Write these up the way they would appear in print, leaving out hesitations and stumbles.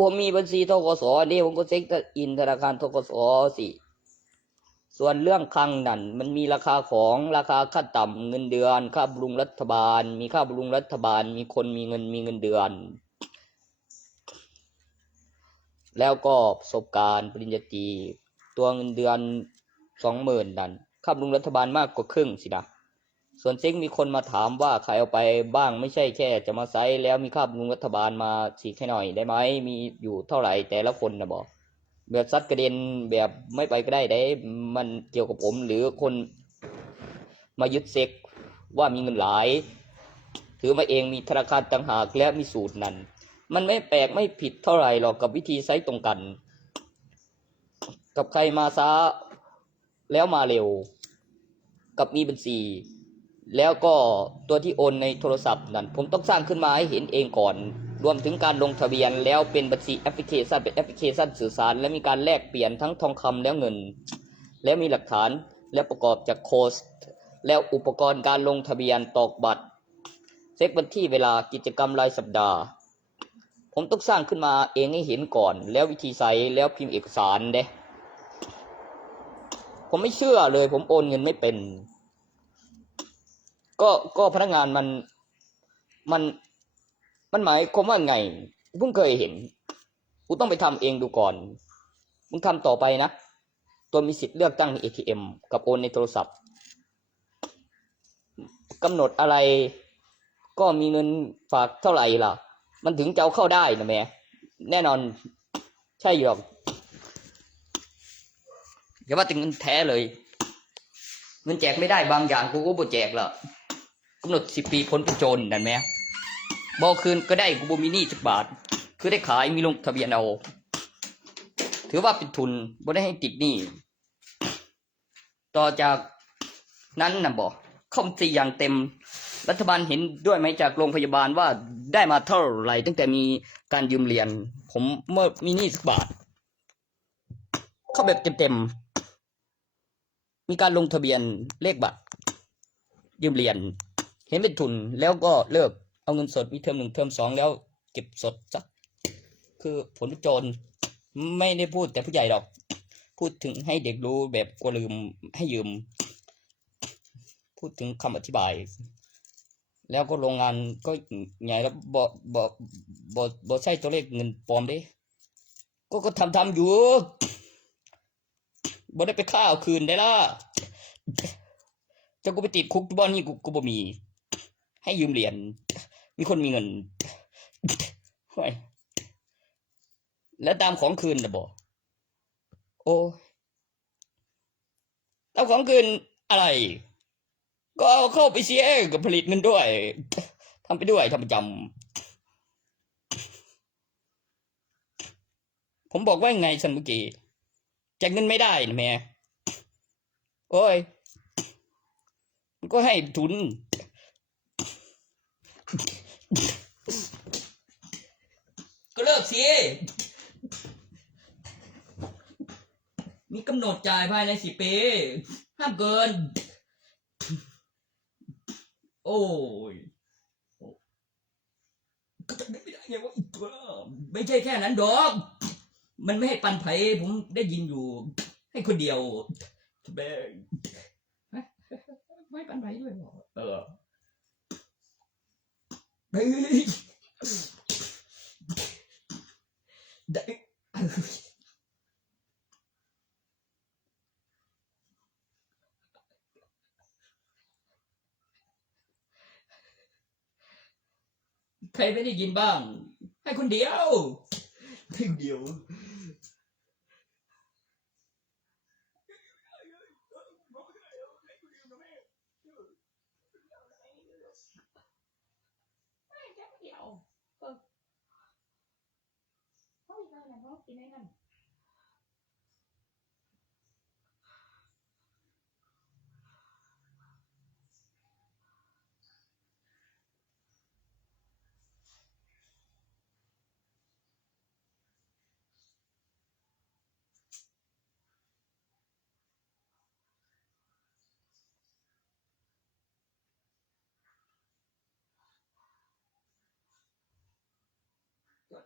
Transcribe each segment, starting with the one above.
ผมมีบัญชีธกสนี่ผมก็เช็คอินธนาคารธกสสิส่วนเรื่องคลังนั่นมันมีราคาของราคาขั้นต่ำเงินเดือนค่าบำรุงรัฐบาลมีค่าบำรุงรัฐบาลมีคนมีเงินเดือนแล้วก็ประสบการณ์ปริญญาตรีตัวเงินเดือน20,000นั่นค่าบำรุงรัฐบาลมากกว่าครึ่งสินะส่วนเซ็งมีคนมาถามว่าใครเอาไปบ้างไม่ใช่แค่จะมาไซส์แล้วมีค่าบำรุงรัฐบาลมาฉีกให้หน่อยได้ไหมมีอยู่เท่าไหร่แต่ละคนนะบอกแบบซัดกระเด็นแบบไม่ไปก็ได้มันเกี่ยวกับผมหรือคนมายึดเซ็กว่ามีเงินหลายถือมาเองมีธนาคารต่างหากและมีสูตรนั้นมันไม่แปลกไม่ผิดเท่าไหร่หรอกกับวิธีไซส์ตรงกันกับใครมาช้าแล้วมาเร็วกับมีบัญชีแล้วก็ตัวที่โอนในโทรศัพท์นั่นผมต้องสร้างขึ้นมาให้เห็นเองก่อนรวมถึงการลงทะเบียนแล้วเป็นบัญชีแอปพลิเคชันเป็นแอปพลิเคชันสื่อสารและมีการแลกเปลี่ยนทั้งทองคำและเงินและมีหลักฐานและประกอบจากโค้ดแล้วอุปกรณ์การลงทะเบียนตอกบัตรเช็ควันที่เวลากิจกรรมรายสัปดาห์ผมต้องสร้างขึ้นมาเองให้เห็นก่อนแล้ววิธีใช้แล้วพิมพ์เอกสารเด้ผมไม่เชื่อเลยผมโอนเงินไม่เป็นก็พนักงานมันหมายความว่าไงเพิ่งเคยเห็นกูต้องไปทำเองดูก่อนมึงทำต่อไปนะตัวมีสิทธิ์เลือกตั้งใน ATM กับโอนในโทรศัพท์กำหนดอะไรก็มีเงินฝากเท่าไหร่ล่ะมันถึงจะเอาเข้าได้นะแม่แน่นอนใช่หรอกอย่าว่าแต่เงินแท้เลยเงินแจกไม่ได้บางอย่างกูก็บ่แจกละกำหนด10 ปีพ้นเป็นโจรนั่นแม่บ่คืนก็ได้กูบ่มีหนี้10 บาทคือได้ขายมีลงทะเบียนเอาถือว่าเป็นทุนบ่ได้ให้ติดหนี้ต่อจากนั้นนะบอกข้อมูลอย่างเต็มรัฐบาลเห็นด้วยไหมจากโรงพยาบาลว่าได้มาเท่าไหร่ตั้งแต่มีการยืมเรียนผมเมื่อมีหนี้10 บาทเข้าแบบเต็มมีการลงทะเบียนเลขบัตรยืมเรียนเห็นเป็นทุนแล้วก็เลิกเอาเงินสดมีเทอม1เทอม2แล้วเก็บสดสักคือผลโจรไม่ได้พูดแต่ผู้ใหญ่หรอกพูดถึงให้เด็กรู้แบบกลัวลืมให้ยืมพูดถึงคำอธิบายแล้วก็โรงงานก็ใหญ่แล้วบ่ใช่ตัวเลขเงินปลอมเด้ก็ทำอยู่บ่ได้ไปฆ่าเอาคืนได้ล่ะจะกูไปติดคุกบ้านนี่กูบ่มีให้ยืมเหรียญมีคนมีเงินแล้วตามของคืนนะบ่โอ้ตามของคืนอะไรก็เอาเข้าไปเสียกับผลิตเงินด้วยทำไปด้วยทำประจำผมบอกว่าไงสันเมื่อกี้แจกเงินไม่ได้นะแม่โอ้ยมันก็ให้ทุนก็เลิกสิมีกำหนดจ่ายภายใน10 ปีห้ามเกินโอ้ยก็จะไม่ได้ไงว่าอีกตัวไม่ใช่แค่นั้นดอกมันไม่ให้ปันไผผมได้ยินอยู่ให้คนเดียวแบงไม่ปันไผด้วยหรอเฮ้ยได้ใครไม่ได้ยินบ้างให้คนเดียวให้คนเดียวกินได้นั่น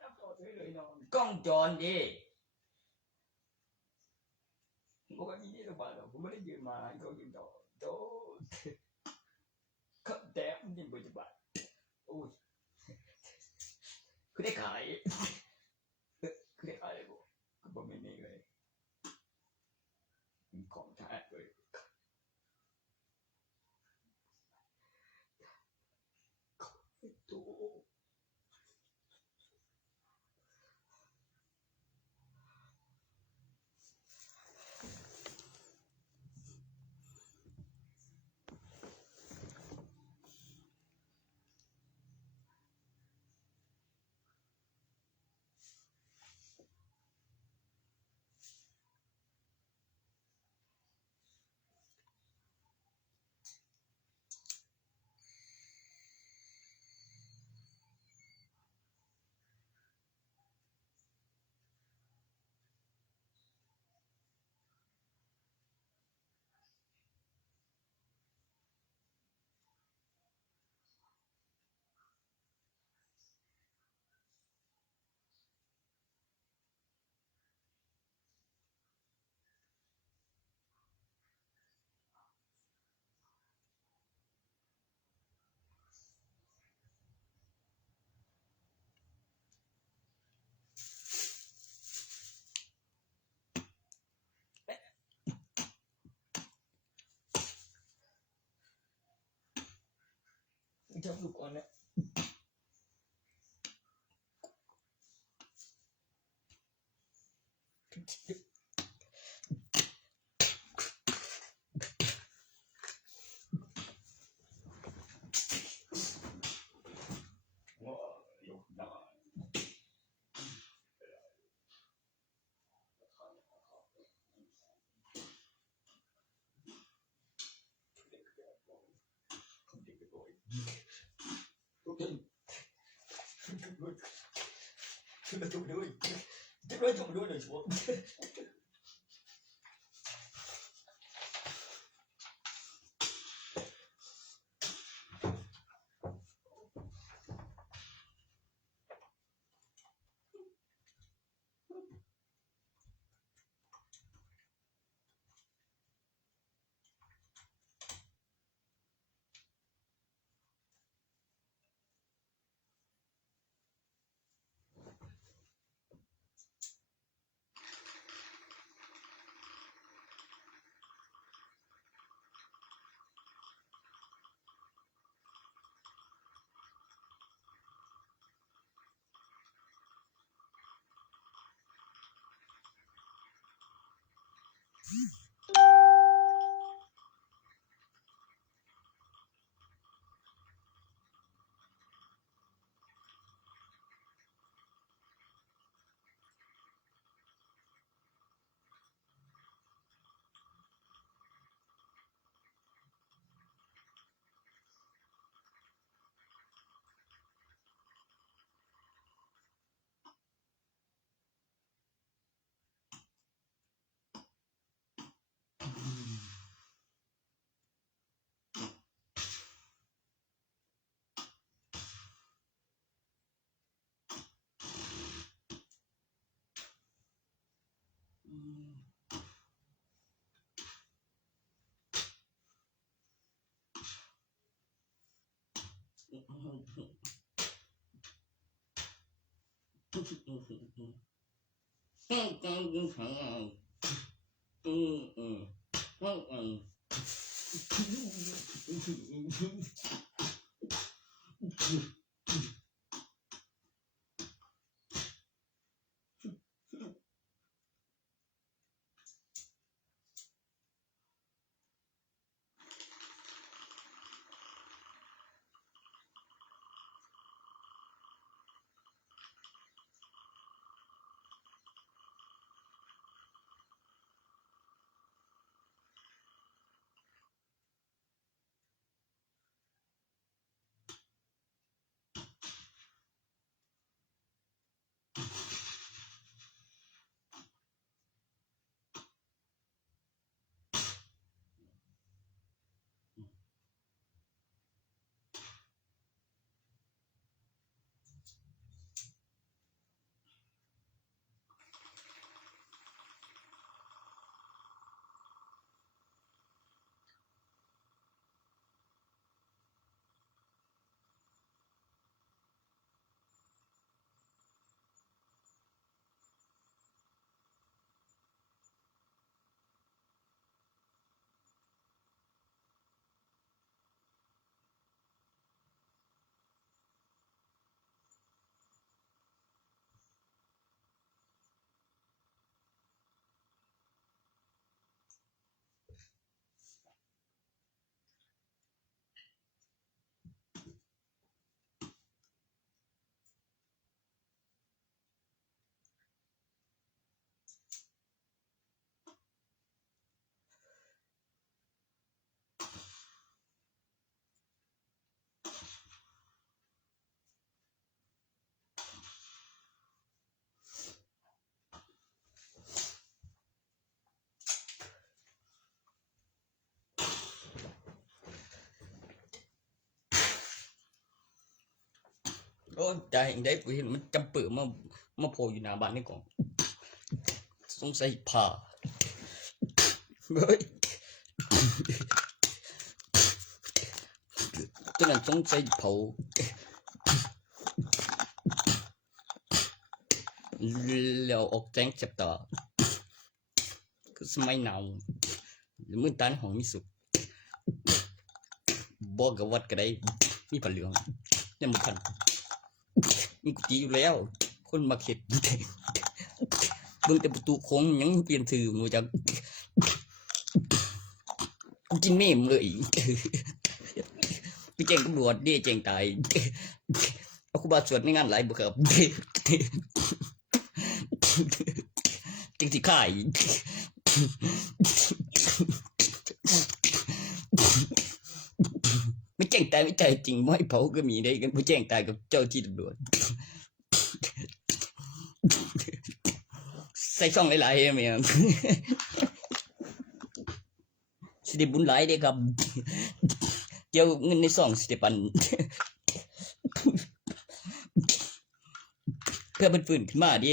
นับต่อเลยน้อง กล้องจรดิ บอกว่ามีนี่ระบาดผมไม่ได้ยืนมาเขายืนต่อโตเขาแต่มันยังไม่จะบาดโอ้ยคือได้ขายคือได้ขายเลยบอกก็บอกไม่นี่เลยของแท้เลยตัว จับลูกก่อนเนี่ยว้ายกได้เด็กไปบ่อยทุกทีขึ้นมาจุดด้วยจะด้วยจุดด้วยเลยชัวร์ ใจเองได้กูเห็นมันจำเปิดมาโผล่อยู่หน้าบ้านนี่ก่อนสงสัยผ่าเฮ้ยตัวนั้นสงสัยเผาแล้วออกแจ้งจับตาคือสมัยหนาวหรือมือตาในห้องมีสุดบอกกับวัดก็ได้มีผ้าเหลืองยังไม่ทันมีกุฏิอยู่แล้วคนมาเข็ดเบิ่งแต่ประตูโค้งยังเปลี่ยนชื่อมาจากกูกินเมมเลยไปแจ้งตำรวจดิแจ้งตายเอาครูบาสวดในงานหลายบ่ครับจริงสิข่ายไม่แจ้งตายไม่ใจจริงไม่เผาก็มีได้กันไม่แจ้งตายกับเจ้าที่ตำรวจใส่ช่องหลายๆไหมครับสิได้บุญหลายเด้ครับเจ้าเงินในซ่องสิได้ปันเพื่อเป็นฟื้นขึ้นมาดิ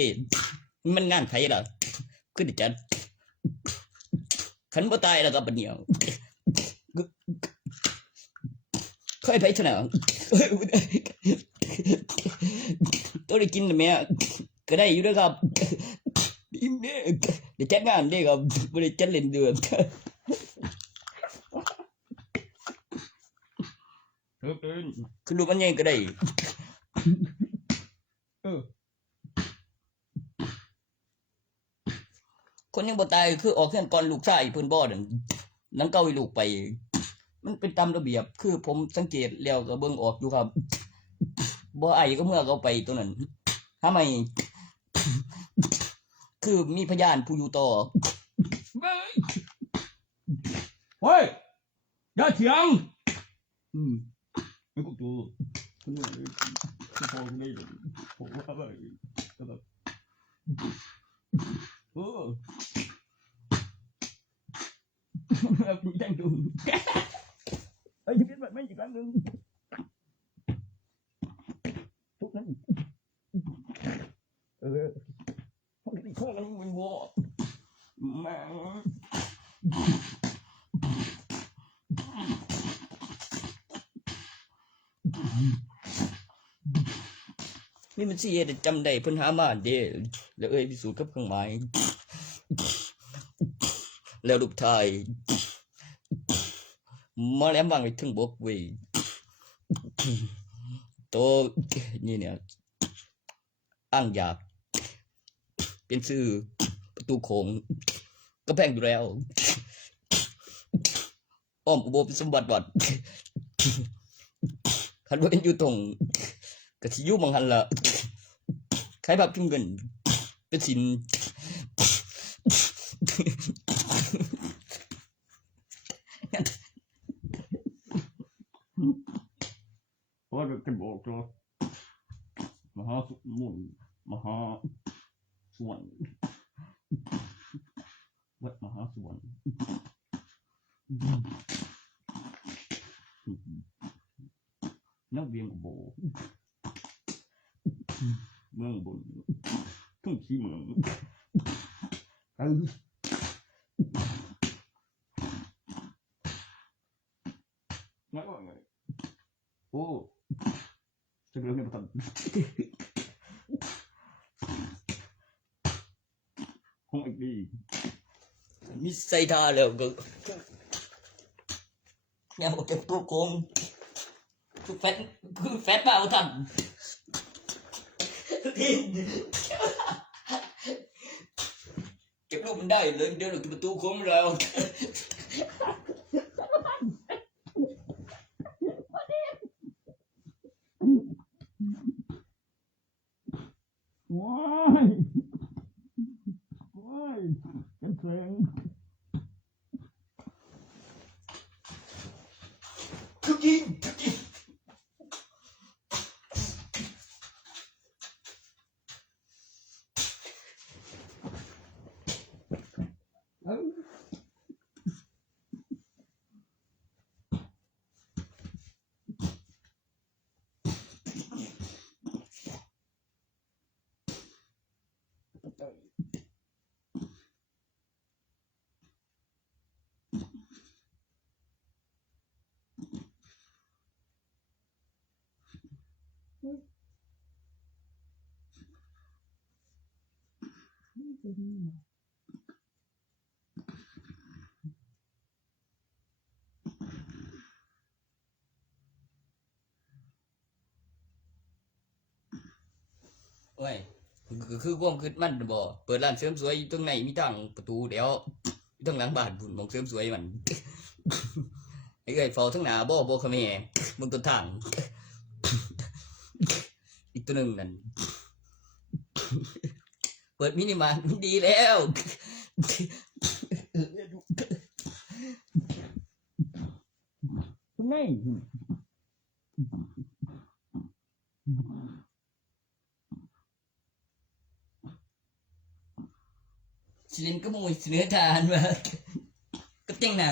มันงานไผล่ะคือดิจัดขันบ่ตายแล้วก็บัดเดียวค่อยไผชนะตัวได้กินแม่ก็ได้อยู่ด้วยครับอิ่มเด้ได้จัดงานเด้ครับบ่ได้จัดเล่นเดือนคือรูปมันยังก็ได้คนยังบ่ตายคือออกเพื่อนก่อนลูกชายเพิ่นบ่นั่งเก้าให้ลูกไปมันเป็นตามระเบียบคือผมสังเกตแล้วก็เบิ่งออกอยู่ครับบ่ไอ้ก็เมื่อเขาไปตัวนั้นทำไมคือมีพยานผู้อยู่ต่อเฮ้ยอย่าเถียงไม่กูตัวคุณเนี่ยคุณพอคุณได้ผมว่าอะไรก็แบบคุณแจ้งดูไอ้ที่เป็นแบบไม่อีกครั้งหนึ่งทุกนั้นพอที่ข้อกันมันวอมานี่มันสิจำได้เพิ่นหามาเด้แล้วพิสูจน์กับเครื่องหมายแล้วรูปถ่ายมาแล้ววางไว้ถึงบกเว้ยโตนี่เนี่ยอ้างอยากเป็นชื่อประตูโขงก็แพงอยู่แล้วอ้อมอุโบสถสมบัติวัดคันว่าเป็นอยู่ตรงกะสิอยู่มังหันละใครบับจุ่มเงินเป็นสินเพราะว่าจะบอกตัวมหาสมุนมหาสวรรค์วัดมหาสวรรค์นักเวียงโบเมืองบนทุ่งขี้เมืองงั้นว่าไงโอ้จะเรื่องนี้มาทำคงอีกดีมีใส่ท่าแล้วก็แนวเก็บตัวโกงคือแฟตมาเอาทันเก็บรูปมันได้เลยเดินออกจากประตูโค้งแล้วว้ายกันแสงทุกที โอ้ยคือความคิดมันบ่เปิดร้านเสริมสวยอยู่ตรงไหนมีทางประตูเดี๋ยวอยู่ทางหลังบ้านพุ่นมองเสริมสวยมัน ไอ้เอ้ยเฝ้าทั้งหน้าบ่ขะแม่มึงต้นทาง อีกตัวหนึงนั่น เปิดมินิมาร์ทมันดีแล้ว ไม่ สิเล่นก็มวยเสนอทานมาก็เจ้งหน้า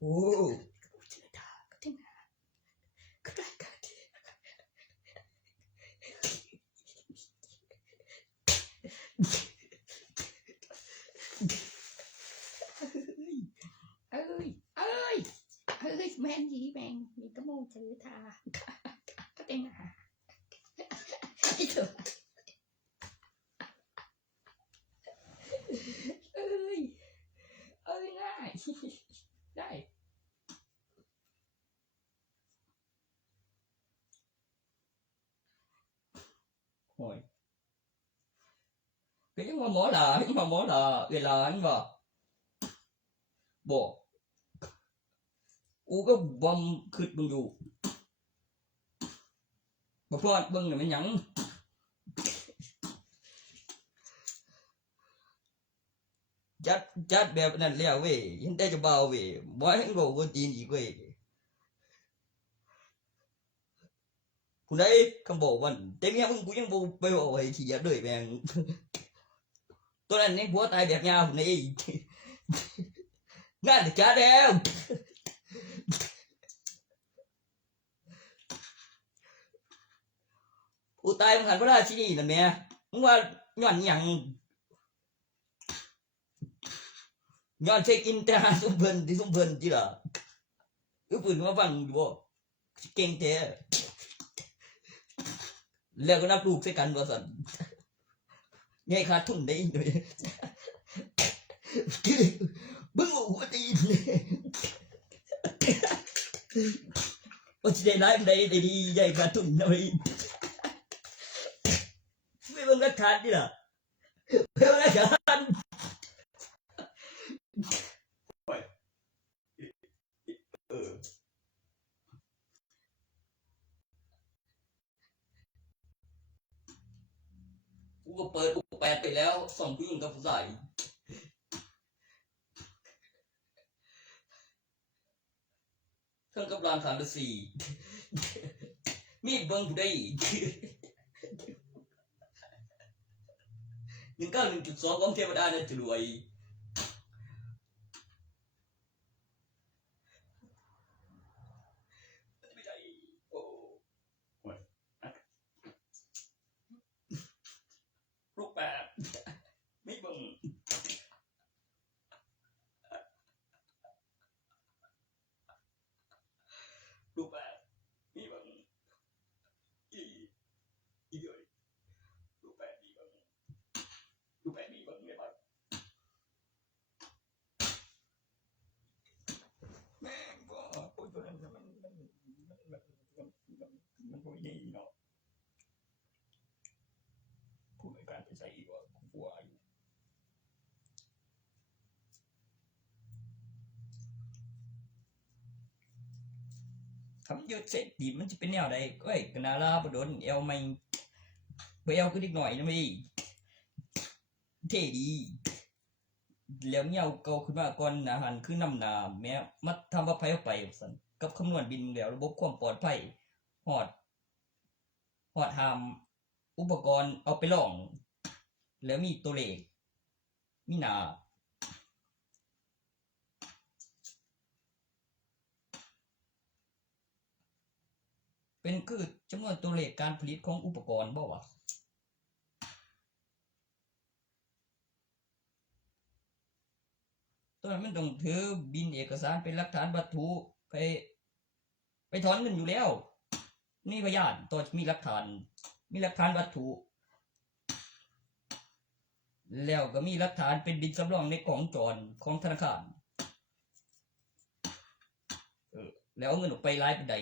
โอ้เอ้ยแม่นยีแมงมีกระโมงถือทาก็เต็งหาไอ้เถอะเอ้ยง่ายได้ คอย cái mà mỗi là cái là anh mà bộ u có bom khứt bưng dù mà phật bưng là mới nhắn chát bẹp này leo về hiện tại cho bao về bói hắn gồ con tin gì vềคุณได้คำบอกว่าเต็มยังกูยังไปบอกไอ้ที่ยัดด้วยแบงตัวนั้นยังผัวตายแบบยาวคุณนี่งานจะจ้าแล้วผู้ตายมึงหันพระราชินีนั่นแม่มึงว่าย้อนยังย้อนเช็คอินแต่หาสุ่มเพิ่นที่สุ่มเพิ่นจีล่ะปืนมาฟังดูบ่เก่งแท้แล้วก็นับลูกใส่กันว่าสันไงขาดทุนได้อีกด้วยบึ้งหัวตีนว่าจะได้ร้ายมันได้ดีใหญ่ขาดทุนหน่อยไม่เบิ่งราคาดิล่ะเบิ่งราคากูก็เปิดอุปแปดไปแล้วส่องผู้หญิงกับผู้ชายเครื่องกับรางขางละสี่มีดเบิ้งผู้ได้191.2ของเทวดาเนี่ยจะรวยไม่ได้โอ้ลูกแปดไม่เบิ้งลูกแปดไม่เบิ้งอีเดียวลูกแปดมีเบิ้งลูกแปดมีเบิ้งเลยป่ะแม่งก็พูดตัวนั้นมันก็ไม่ดีเนาะผู้ในการไปใช้อีกว่าผู้อายุคำยุดเสร็จดีมันจะเป็นแนวใดก็ไอ้กนาลาบโดนเอลไม่ไปเอลก็นิดหน่อยนะไม่เท่ดีแล้วเนี่ยเกาขึ้นมาก่อนอาหารคือน้ำนาแม้มัดทำว่าไพ่เอาไปสันกับคำนวณบินแล้วระบบความปลอดภัยหอดหามอุปกรณ์เอาไปลองแล้วมีตัวเลขมีหนา เป็นคือจำนวนตัวเลขการผลิตของอุปกรณ์บ่วะตัวนั้นมันต้องถือบินเอกสารเป็นหลักฐานวัตถุไปถอนเงินอยู่แล้วนี่พยานตัวมีหลักฐานวัตถุ แล้วก็มีหลักฐานเป็นบินสำรองในกล่องจรของธนาคารแล้วเอาเงินออกไปรายเป็นใด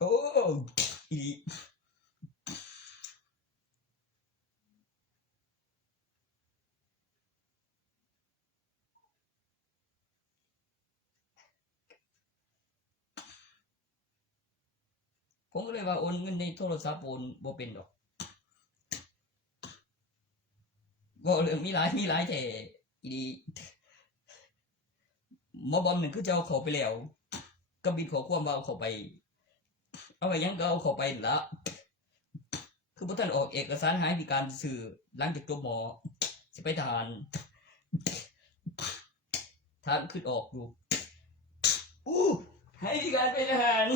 โอ้อีผมก็เลยว่าโอนเงินในโทรศัพท์โอนบ่เป็นดอกก็เรื่องมีหลายแต่อีหมอบอมหนึ่งคือจะเอาเขาไปแล้วก็บินขอความว่าเอาเขาไปเอาไปยังก็เอาเขาไปละคือพระท่านออกเอกสารหายพิการสื่อหลังจากจบหมอสิไปทหารขึ้นออกอยู่ให้พิการไปทหาร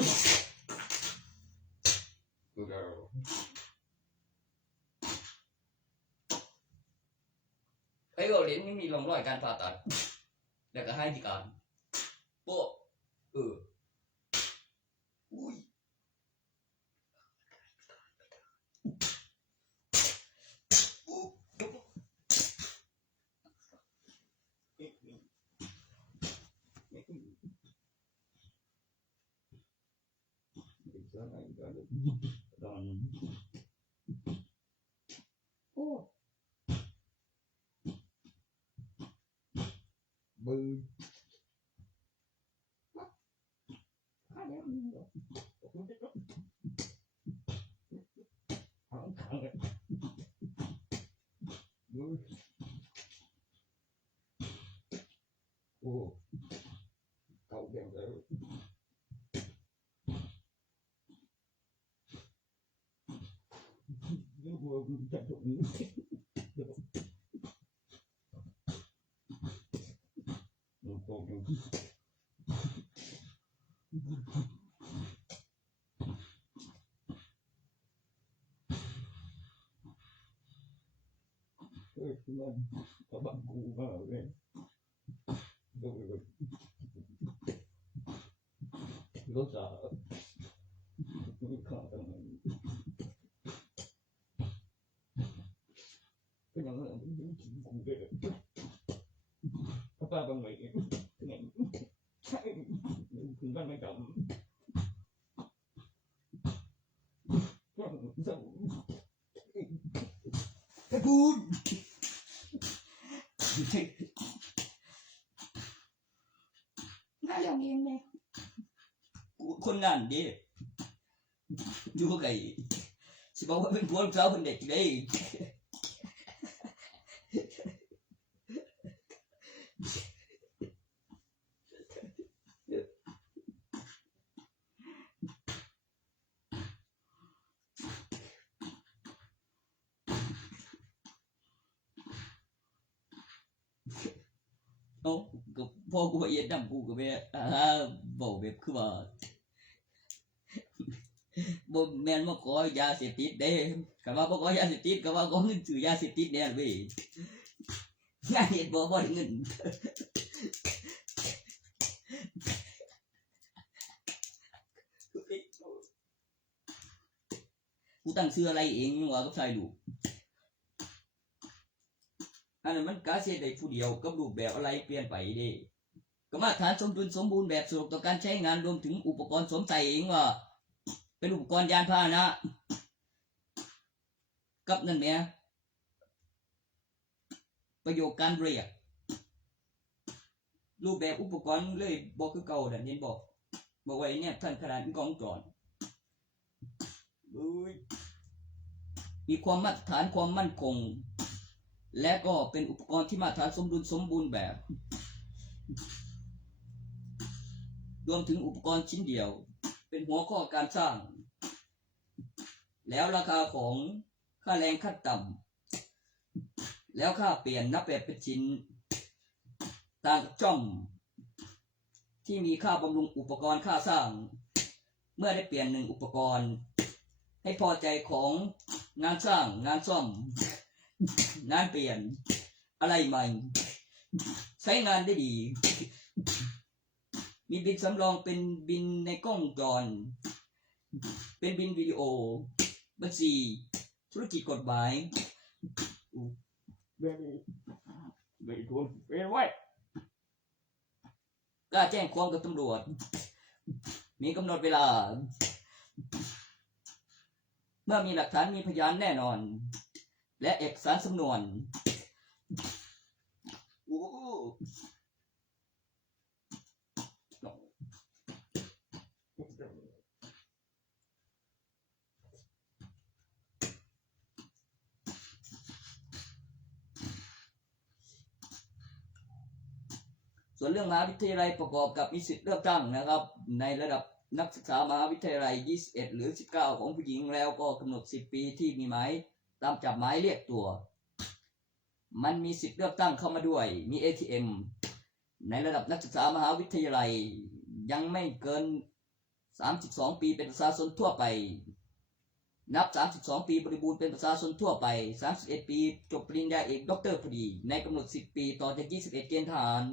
ไอ้ก็เหรียญไม่มีร่องรอยการผ่าตัดแล้วก็ให้พิการโป๊ะอุ้ยโอ้บึ้งข้าเดี๋ยวมึงเดี๋ยวคุณจะต้องขังเลยโอ้เก่าแบบแล้วเดี๋ยวหัวมึงจะถูกมึงโตกันมันกระบังกูมากเลยดูแบบรถจ่าไม่ขาดอะไรก็ยังไม่ถึงกูเลยป้าบางไหนเนี่ยใช่ถึงบ้านไม่จำไอ้กูน่าเรื่องเองเลย คนงานดิอยู่ไกลสิบอกว่าเป็นผัวสาวเป็นเด็กเลยเอาก็พอกูไปเย็นดำกูก็ไปบอกแบบคือว่าบ่แม่นมาขอยาเสพติดเด้ก็ว่าบ่ขอยาเสพติดก็ว่าขอเงินซื้อยาเสพติดแน่เว้ยงานเฮ็ดบ่ได้เงินกูตั้งชื่ออะไรเองว่ากับชายลูกอันนั้นมันกาเสียได้ผู้เดียวกับรูปแบบอะไรเปลี่ยนไปเด้ก็มาตรฐานสมดุลสมบูรณ์แบบสะดวกต่อการใช้งานรวมถึงอุปกรณ์สวมใส่เองว่าเป็นอุปกรณ์ยานพาหนะกับนั่นแหละประโยคการเรียกรูปแบบอุปกรณ์เลยบอกคือเก่าดันเห็นบอกไว้เนี่ยท่านขนาดกองจรมีความมาตรฐานความมั่นคงและก็เป็นอุปกรณ์ที่มาตรฐานสมดุลสมบูรณ์แบบรวมถึงอุปกรณ์ชิ้นเดียวเป็นหัวข้อการสร้างแล้วราคาของค่าแรงขั้นต่ำแล้วค่าเปลี่ยนนับแบบเป็นชิ้นต่างกับจ้อมที่มีค่าบำรุงอุปกรณ์ค่าสร้าง เมื่อได้เปลี่ยนหนึ่งอุปกรณ์ ให้พอใจของงานสร้างงานซ่อมงานเปลี่ยนอะไรใหม่ใช้งานได้ดี มีบินสำรองเป็นบินในกล้องจรเป็นบินวิดีโอบัญชีธุรกิจกฎหมาย เบรทวนเบรไว้ กล้าแจ้งความกับตำรวจ มีกำหนดเวลา เมื่อมีหลักฐานมีพยานแน่นอน และเอกสารสำนวนโอ้ส่วนเรื่องมหาวิทยาลัยประกอบกับมีสิทธิ์เลือกตั้งนะครับ ในระดับนักศึกษามหาวิทยาลัย21หรือ19ของผู้หญิงแล้วก็กำหนด10ปีที่มีหมายตามจับหมายเรียกตัว มันมีสิทธิ์เลือกตั้งเข้ามาด้วยมี ATM ในระดับนักศึกษามหาวิทยาลัยยังไม่เกิน32ปีเป็นประชาชนทั่วไปนับ32ปีบริบูรณ์เป็นประชาชนทั่วไป31ปีจบปริญญาเอกด็อกเตอร์พอดีในกำหนด10ปีต่อจาก21เกณฑ์ทหาร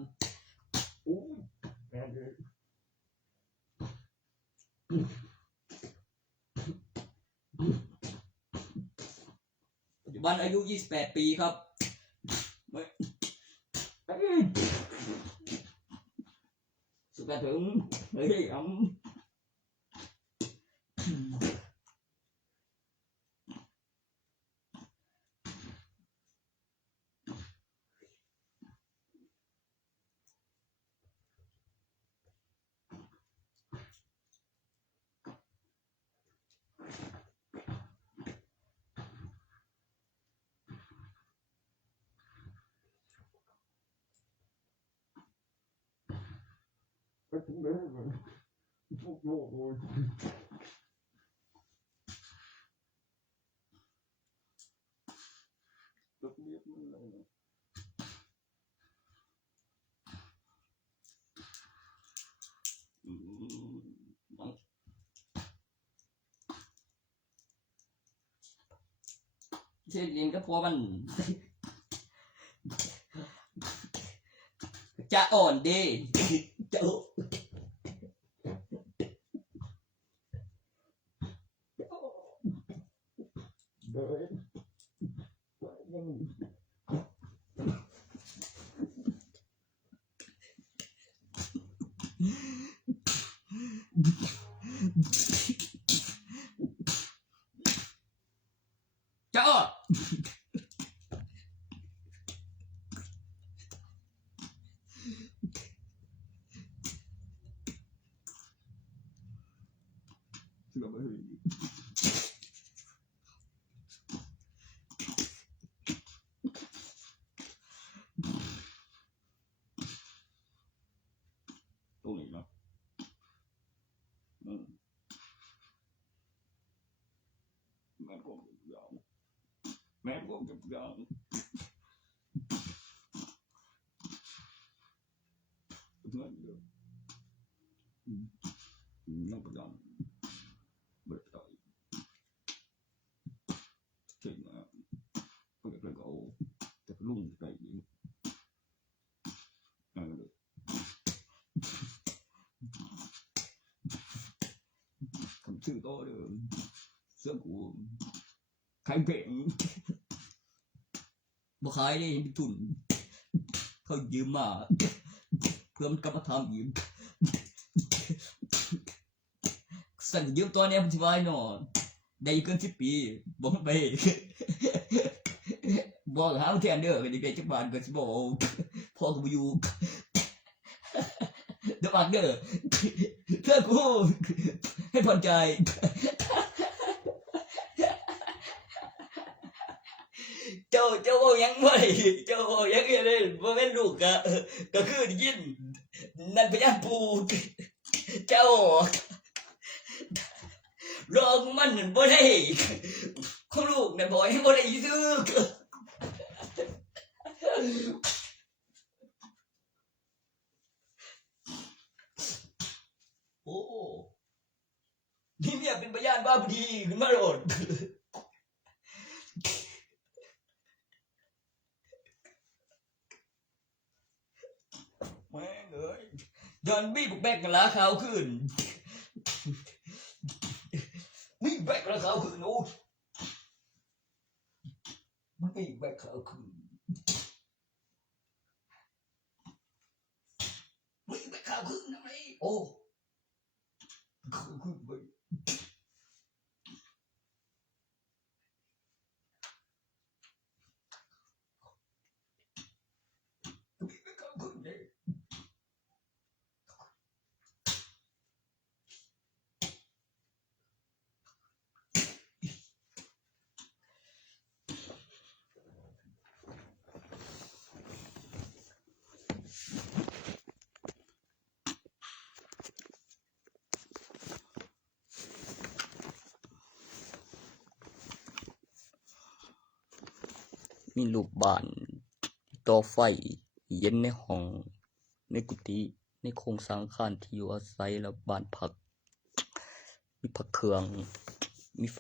ปัจจุบันอายุ28ปีครับสุดถึงเฮ้ยเช่นเรียนก็เพราะมันจะอ่อนดีจะจะอ่อนตรงนี้นะแม่ก็จะยาวแม่ก็จะยาวเงินเยอะนั่งประจำเบิดใจเก่งมากเพื่อนก็เอาจะไปลุ่งใจยิงคำชื่อโตเดิมเสื้อกูใครเก่ง บ่ขายได้มีทุนเขายืมมาเพื่อมันกลับมาทำยืมสั่งยืมตัวเนี้ยมันจะไว้หนอได้เกิน10 ปีบอกมันไปบอกหาแทนเด้อก็จะได้จักบาทก็สิบอกพ่อก็บ่อยู่เดี๋ยวบาทเด้อเพื่อกูให้ผ่อนใจเจ้ายังไม่เจ้ายังเงี้ยเลยบ่แม่นลูกก็คือได้ยินนั่นพญาปูเจ้ารองมันบ่ได้ของลูกน่ะบ่ให้บ่ได้ซื้อโอ้ เป็นพยานว่าพอดีขึ้นมาโหลดแม่งเอ้ยยอนบี้บุกแบกกันลาขาวขึ้นบี้แบกลาขาวขึ้นโอ้บี้แบกขาวขึ้นบี้แบกขาวขึ้นทำไมโอ้ขาวขึ้นไปบี้แบกขาวขึ้นเลยมีลูกบ้านต่อไฟเย็นในห้องในกุฏิในโครงสร้างอาคารที่อยู่อาศัยและบ้านพักมีพระเครื่องมีไฟ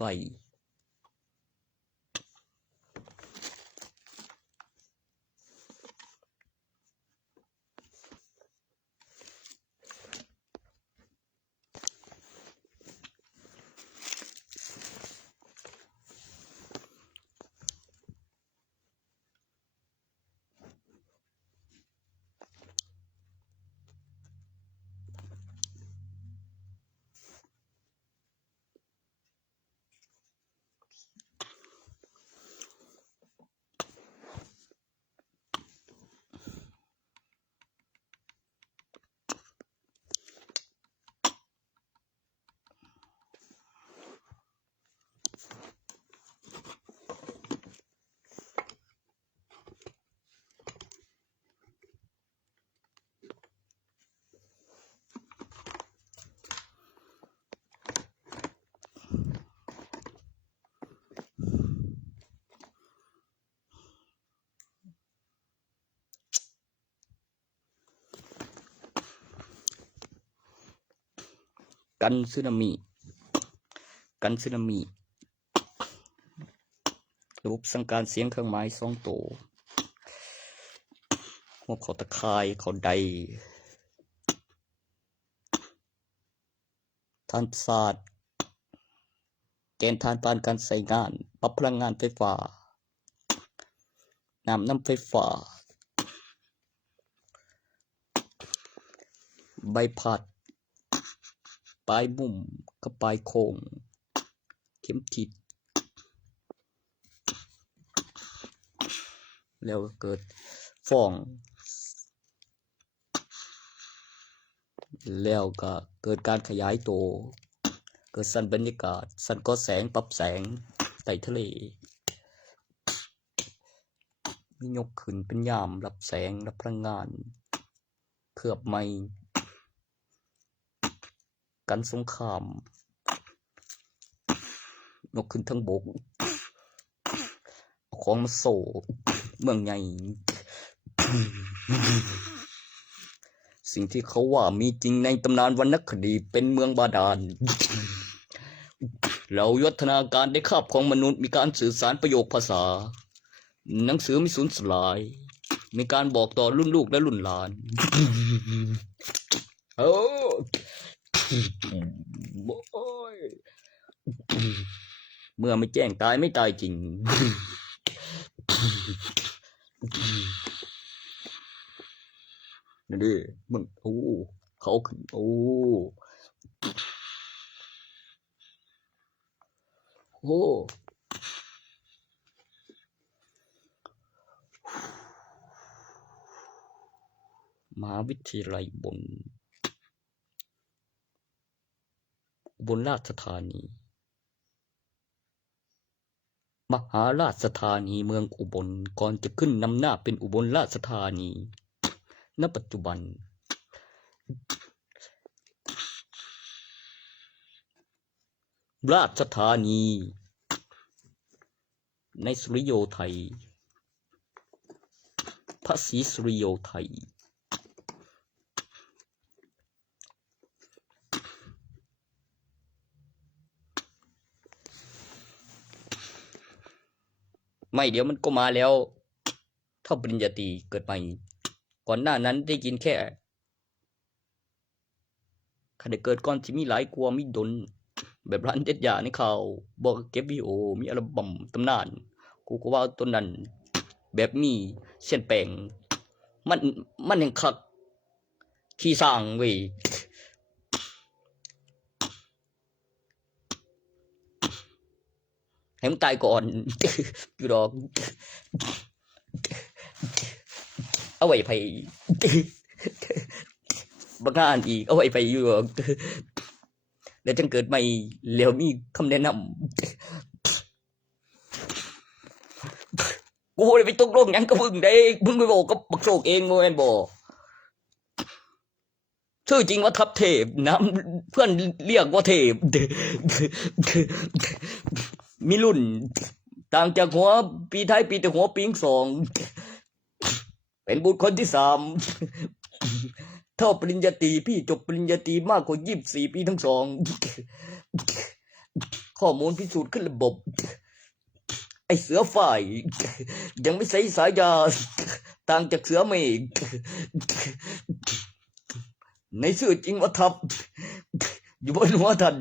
กันสึนามิระบบสั่งการเสียงเครื่องหมาย2 ตัวหัวเขาตะข่ายเขาใดทานศาสตร์เกณฑ์ทานผ่านการใช้งานปรับพลังงานไฟฟ้าน้ำไฟฟ้าใบพัดปลายมุมกับปลายโค้งเข็มทิศแล้วเกิดฟองแล้วก็เกิดการขยายตัวเกิดสั่นบรรยากาศสั่นก่อแสงปรับแสงใต้ทะเลมียกขึ้นเป็นยามรับแสงรับพลังงานเคลือบไม้กันสงครามยกขึ้นทั้งบกเอาของมาโซ่เมืองใหญ่สิ่งที่เขาว่ามีจริงในตำนานวรรณคดีเป็นเมืองบาดาลเราวิวัฒนาการได้คาบของมนุษย์มีการสื่อสารประโยคภาษาหนังสือไม่สูญสลายมีการบอกต่อรุ่นลูกและรุ่นหลานโอ้โอ้ยเมื่อไม่แจ้งตายไม่ตายจริงนี่ดิมึงโอ้เขาขึ้นโอ้โอ้มหาวิทยาลัยบนราชธานีมหาราชธานีเมืองอุบลก่อนจะขึ้นนำหน้าเป็นอุบลราชธานีณปัจจุบันราชธานีในสุริโยไทยพระศรีสุริโยไทย ไม่เดี๋ยวมันก็มาแล้วถ้าปริญญาตรีเกิดใหม่ก่อนหน้านั้นได้ยินแค่ขณะเกิดก่อนที่มีหลายกลัวมีดนแบบร้านเด็ดยาในข่าวบอกเก็บวีโอมีอัลบั้มตำนานกูก็ว่าต้นนั้นแบบมีเส้นแปลงมันมันแห่งคักขี้สร้างเว้ยให้มันตายก่อน อยู่ดอกเอาไว้ไป บักงานอีกเอาไว้ไปอยู่ดอกแล้วจังเกิดใหม่แล้วมีคำแนะนำกูบ่ได้ไปตกลงหยังกับมึงได้มึงไปบอกกับบักโชคเองบ่แม่นบ่ชื่อจริงว่าทัพเทพนะเพื่อนเรียกว่าเทพ มีรุ่นต่างจากหัวปีท้ายปีแต่หัวปีงสองเป็นบุตรคนที่สามเท่าปริญญาตรีพี่จบปริญญาตรีมากกว่า24 ปีทั้งสองข้อมูลพิสูจน์ขึ้นระบบไอเสือฝ่ายยังไม่ใส่สายยาต่างจากเสือเมฆในชื่อจริงว่าทับอยู่บนหัวทัน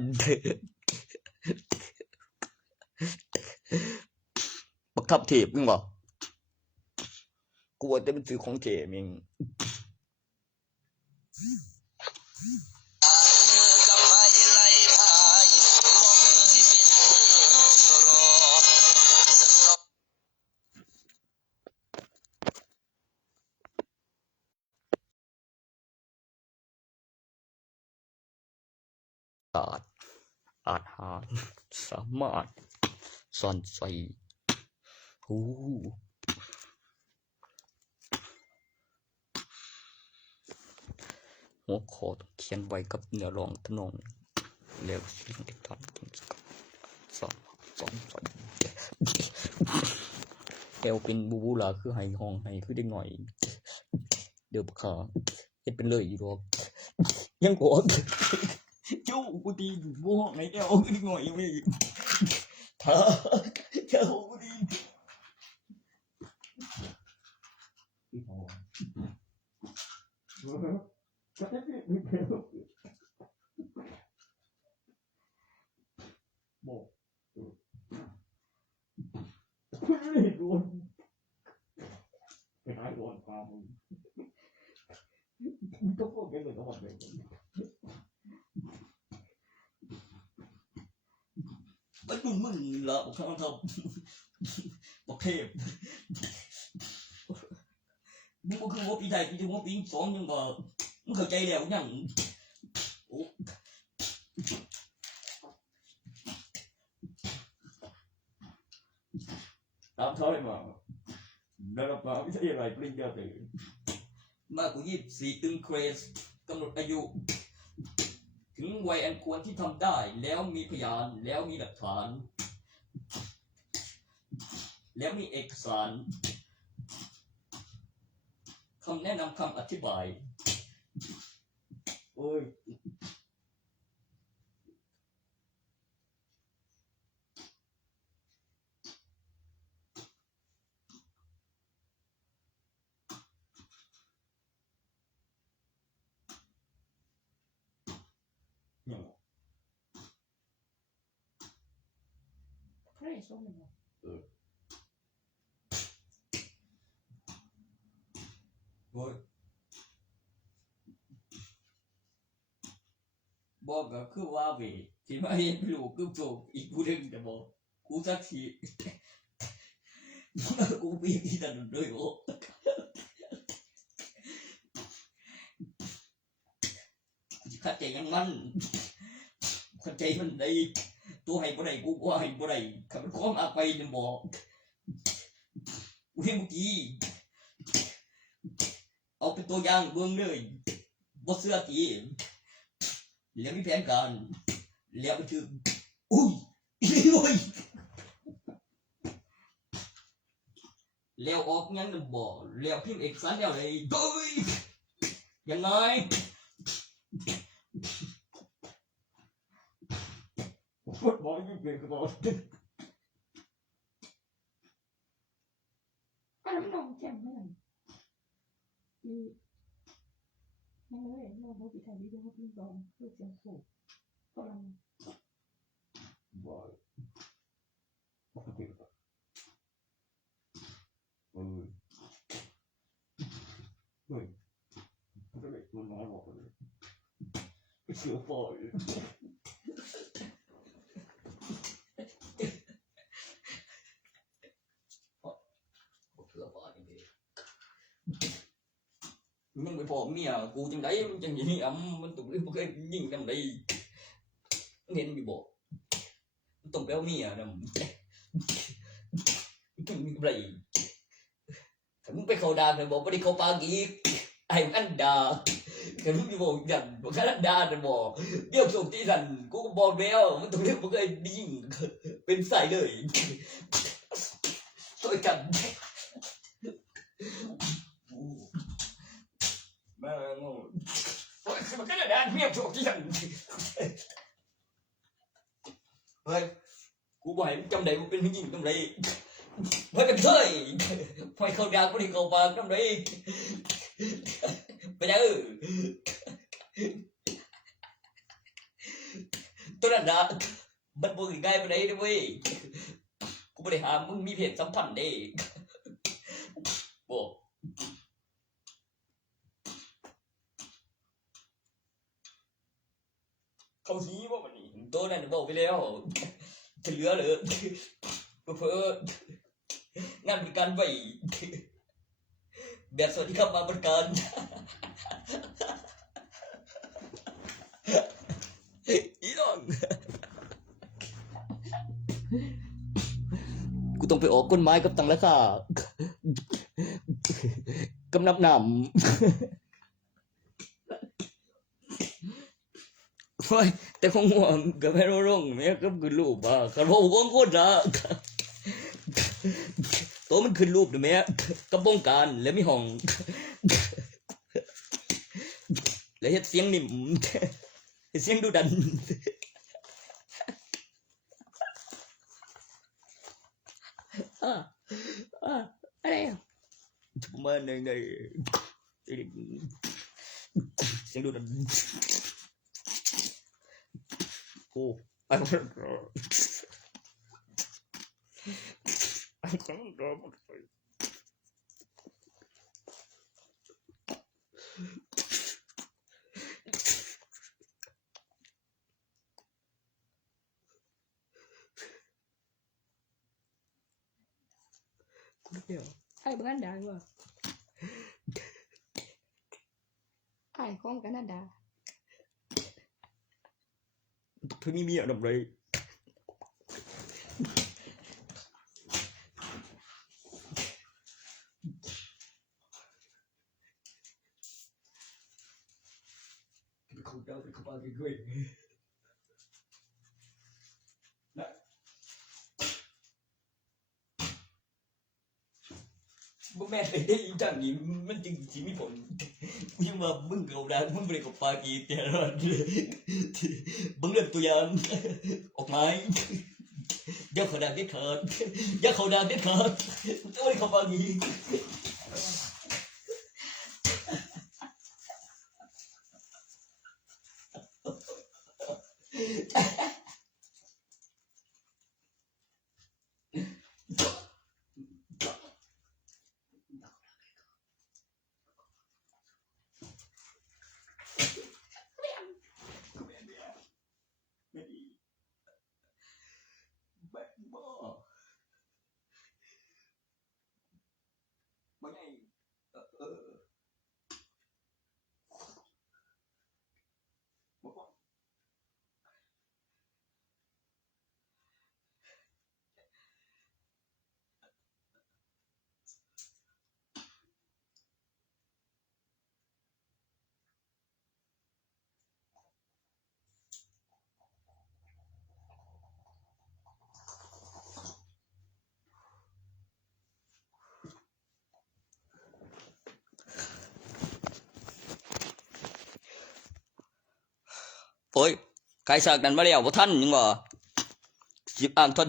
บักทับเทพมึงวะกูว่าจะเป็นสื่อของเทพเองอาจหารสามารถซ่อนใส่หูหัวข้อต้องเขียนไว้กับเนื้อร้องทำนองแล้วสิ่งที่ทำต้องสอนแอวเป็นบูบูลาคือไห้ห้องไห้คือได้หน่อยเดี๋ยวปากขาเฮ็ดเป็นเลยอยู่ดอกยังกอดเจ้ากูตีบูห้องไหนแอวคือได้หน่อยไม่ถ้าเจ้ากูตีที่พอก็จะเป็นมีเพื่อนบอกไม่ได้โดนไปหาโดนความมึงต้องพูดกันเลยทั้งหมดเลยมันมึงละบอกข้างทำบอกเทพมึงก็คือว่าปีใดปีที่ว่าปีสองยังก็มึงเข้าใจแล้วยังโอ้ตามเท่าไหร่มาได้รับมาวิทยาลัยปริญญาตรี มากกว่า24ตึงเครสกำหนดอายุ ถึงวัยอันควรที่ทำได้แล้วมีพยานแล้วมีหลักฐาน แล้วมีเอกสารคำแนะนำคำอธิบายโอ้ยเพราะส่งมัน โอ้ยบอกก็คือว่าเวที่มาเห็นลูกคือโจกอีกผู้หนึ่งแต่บอกกูสักทีกูปีที่ถนนด้วยโอ้เข้าใจยังมันเข้าใจมันได้ตัวให้บ่ได้กูก็ให้บ่ได้ขับมันของอาไปจะบอกกูเห็นเมื่อกี้เอาเป็นตัวอย่างเบื้องเลยบ่เสื้อทีแล้วมีแผนการแล้วมันคืออุ้ยโอ้ยแล้วออกยังกันบ่แล้วพิมพ์เอกสารแล้วเลยโอ้ยยังไงพูดบอกยิ่งเปลี่ยนก็บอก น้ำนองแจ่มเมื่อไหร่ที่นั่นเลยเราพบปีไทยดีด้วยพี่บอลลูกเสียงโขกกำลัง Vai. Varför tittar? Oj. Jag vet inte vad det var. Det är så farligt. เพื่อบ้านนี่มึงไปบอกเมียกูจังไดมันจังอย่างนี้มันต้องบ่เคยยิงกันได้เห็นอยู่บ่มันต้องไปเอาเมียนำถึงไรถ้ามึงไปเข้าด่าเลยบอกบ่ได้เข้าปากอีกไอ้อันด่าถ้ามึงอยู่บอกยันบ่คันด่าน่ะบ่เดี๋ยวส่งที่สั่นกูก็บอกแล้วมันต้องเรียกบ่เคยยิงเป็นสายเลยช่วยกันมาโง่โอ้ยมันก็ได้เมียโชคที่สั่นเฮ้ยกูบอกให้มึงจำได้มึงเป็นผู้หญิงจำได้ไม่เป็นเคยไฟเขาดาวกูที่เขาปากจำได้ไปยังตัวนั้นนะมันบ่ง่ายไปไหนด้วยเว้ยกูไม่ได้หามึงมีเพศสัมพันธ์เด้บอกเขาชี้ว่ามันนี่ตัวนั้นบอกไปแล้วจะเหลือเหรอเพื่องานบริการไว้แบบสวัสดีครับมาบริการอีน้องกูต้องไปออกกฎหมายกับตังราคากำนับนำแต่คงห่วงกับแม่ร้องแม่ก็คือรูปอ่ะคำว่าห่วงคนละตัวมันขึ้นรูปนะแม่กับวงการแล้วมีห้องแล้วเฮ็ดเสียงนิ่มเสียงดุดันอะไรอ่ะมาในเสียงดุดันโอ้ I don't know I don't know เดี๋ยวไอ้บ้านดังว่ะไอ้ของกันนั่นดาเพิ่งมีอะไรเลยคุณเจ้าเป็นขบวนการด้วยบ่แม่นเลยได้จังนี่มันจริงสิมีผลยังว่ามึงเอาได้มึงบ่ได้กับปากีแต่ละมึงเลือกตัวอย่างออกมาอย่าเข้าด่าเด็ดขาดอย่าเข้าด่าเด็ดขาดบ่ได้กับปากีโอ้ยใครสากนั้นมาแล้วบ่ทันยังบ่จิบอ่างทอน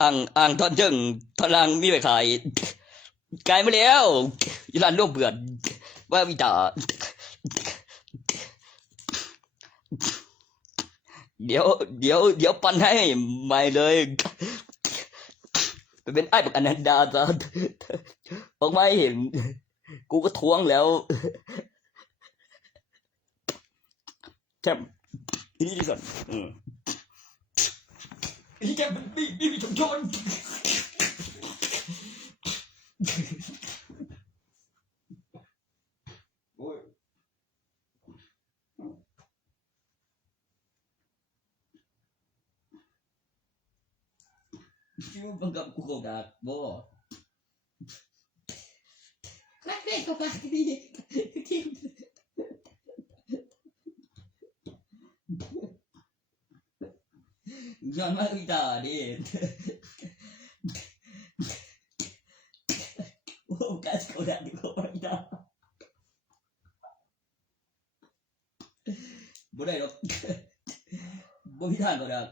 อ่างทอนเจิงทอนล่างมีไว้ขายก กลายมาแล้วอีหลานร่วมเบื่อนว่าวิตาเดี๋ยวปั่นให้ใหม่เลยไปเป็นไอ้บักอนันดาซะออกมาให้เห็นกูก็ท้วงแล้วแค่นี่ที่สุดนี่แกมันมีชุมชนโอ้ย คิดว่าบังกับกูโกดักบ่ รักได้ก็มาดีที่ ย้อนมาวิตาดิโอ้กัสโกดักดิโกวิตาบ่ได้หรอกบ่มีทางก็ดัก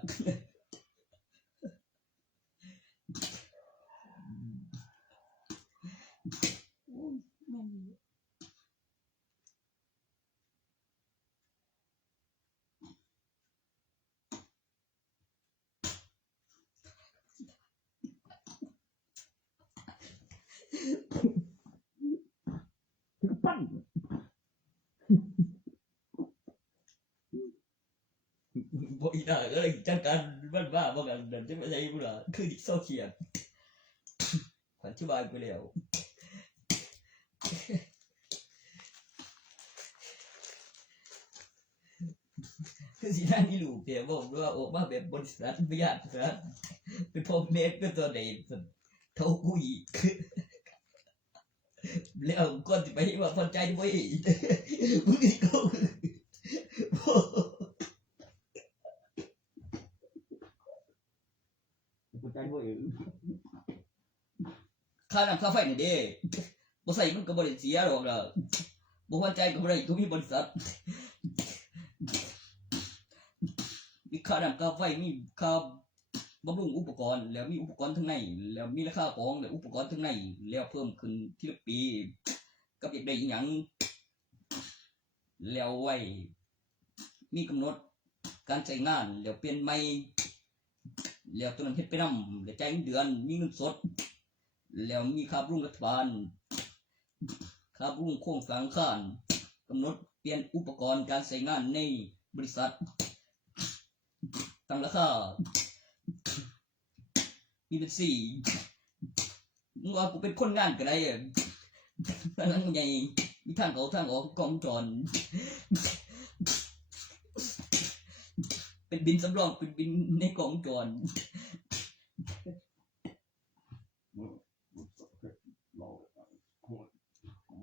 มัน ปั้น บ่อีตาก็เลยจัดการบ้านบ้าบ่กันเดินจะไม่ใช่บุล่ะคือดิโซเขียนอธิบายไปแล้วคือสิได้มีลูกเดี๋ยวบอกว่าออกมาแบบบริษัทไม่ยากนะเป็นพ่อเมดก็ตัวเด็กเท่ากูอีกแล้วก่อนจะไปว่าพอใจด้วยมึงก็ หัวใจบ่เอง ค่าน้ำค่าไฟนี่เด้บ่ใส่มันก็บ่ได้เสียหรอกล่ะบ่พอใจก็บ่ได้ก็มีบริษัทมีค่าน้ำค่าไฟมีค่าบำรุงอุปกรณ์แล้วมีอุปกรณ์ทั้งในแล้วมีราคาของแล้วอุปกรณ์ทั้งในแล้วเพิ่มขึ้นทีละปีกับอยากได้อีหยังแล้วไว้มีกำหนดการใช้งานแล้วเปลี่ยนใหม่แล้วตัวนั้นเฮ็ดไปนำแล้วจ่ายเงินเดือนมีเงินสดแล้วมีค่าบำรุงรัฐบาลค่าบำรุงโครงสร้างอาคารกำหนดเปลี่ยนอุปกรณ์การใช้งานในบริษัทตั้งราคามีเป็นสี่มึงว่ากูเป็นคนงานก็ได้อะตอนนั้นมึงใหญ่มีทางเขาทางออกกองจรเป็นบินสำรองเป็นบินในกองจร เราโคตรโม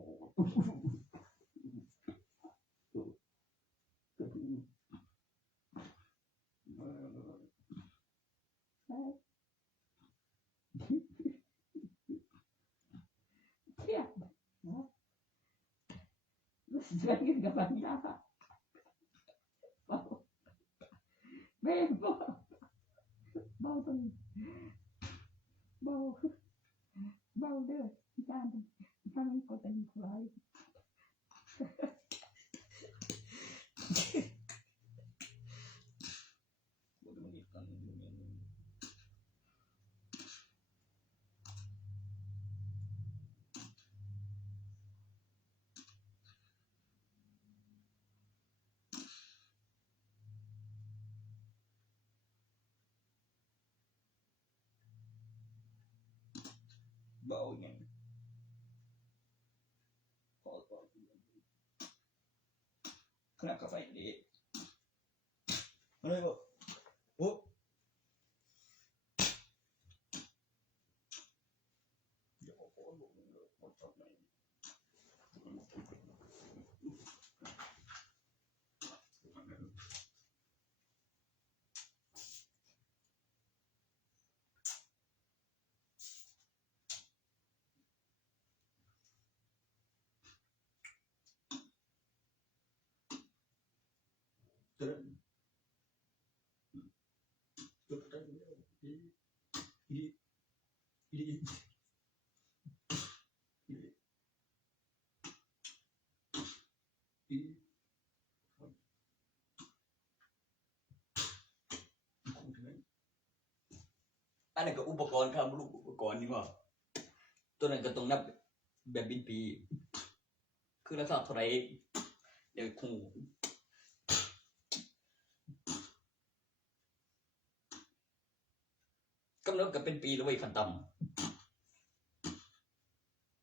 เครียดนะรู้สึกเรื่องกับมันยากเบาเบ้เบาเบาตรงเบาเบาเด้อจานถ้ามันก็จะมีใครเบาไงขนาดกาแฟดีอะไรก็โอ้ อันนั้นก็อุปกรณ์ครับลูกอุปกรณ์นี่ว่าตัวนั้นก็ต้องนับแบบบินปีคือราคาเท่าไหร่เดี๋ยวครูกำหนดก็เป็นปีแล้วไว้ยขั้นต่ำ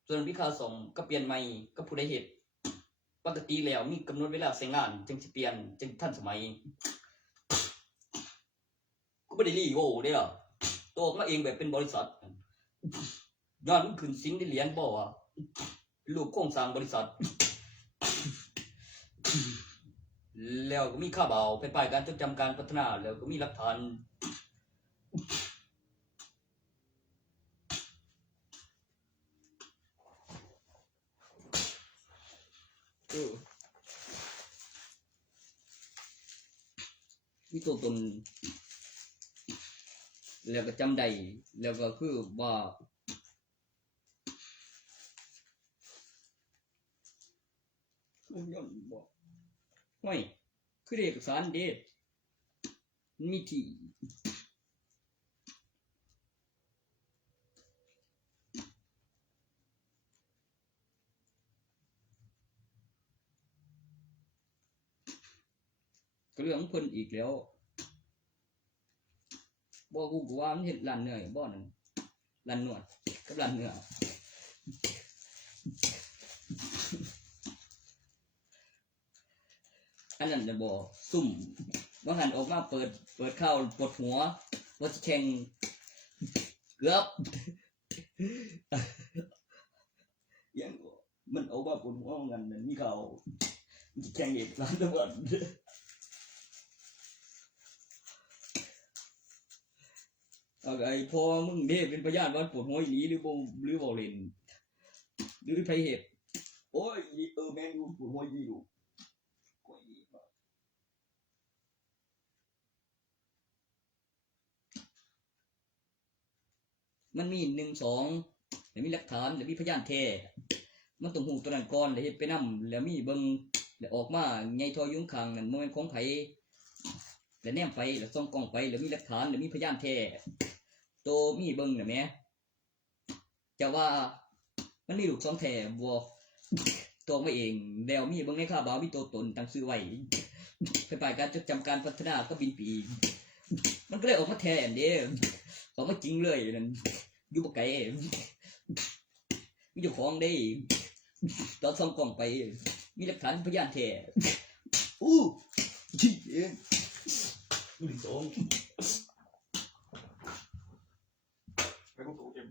ส่วนวิคาส่งก็เปลี่ยนใหม่ก็ผู้ใดเหตุปกติแล้วมีกำหนดเวลาใช้งานจึงสิเปลี่ยนจึงทันสมัยก็ไม่ได้รีโว้ได้หรอตัวมาเองแบบเป็นบริษัทย้อนขึ้นสิงที่เหรียญบอกว่ารูปโครงสร้างบริษัทแล้วก็มีค่าเบาไปป้ายการจดจำการพัฒนาแล้วก็มีหลักฐานมีตัวตนแล้วก็จำได้แล้วก็คือว่าย้อนบอกไม่คือเอกสารเดทมีที่ก็เรื่องของเพิ่นอีกแล้วบอกกูว่ามันเห็นร้านเนื้อบ่นั่นร้านนวดกับร้านเนื้ออันนั้นจะบอกซุ่มว่าหันออกมาเปิดเข้าปวดหัวว่าจะแข่งเกือบยังมันเอาว่าปวดหัวเงินมันมีเขาแข่งเอกสารทั้งหมดเอาไอ้พอมึงเด้เป็นพยานว่าปวดหัวอีหลีหรือบ่เล่นหรือไผเหตุโอ้ยแม่งปวดหัวอีหลีดูมันมี1 2แล้วมีหลักฐานแล้วมีพยานแท้มันต้องหูตัวนั้นก่อนแล้วเฮ็ดไปนำแล้วมีเบิ่งแล้วออกมาใหญ่ทอยุ่งข้างนั่นบ่แม่นของไผแล้วแนมไปแล้วส่องกล้องไปแล้วมีหลักฐานแล้วมีพยานแท้โตมีเบิ่งน่ะแหมจะว่ามันมีลูก2แท้บ่ตัวมาเองแล้วมีเบิ่งในคาบาวมีตัวตนตั้งชื่อไว้ไปป้ายการจดจำการพัฒนาก็บินปีมันก็เลยออกมาแท้อันเด้ออกมาจริงเลยนั่นอยู่บ่ไกลมีเจ้าของได้ตอนส่องกล้องไปมีหลักฐานพยานแท้อู้ชี้เองมือสองไปพวกกูเอ็ม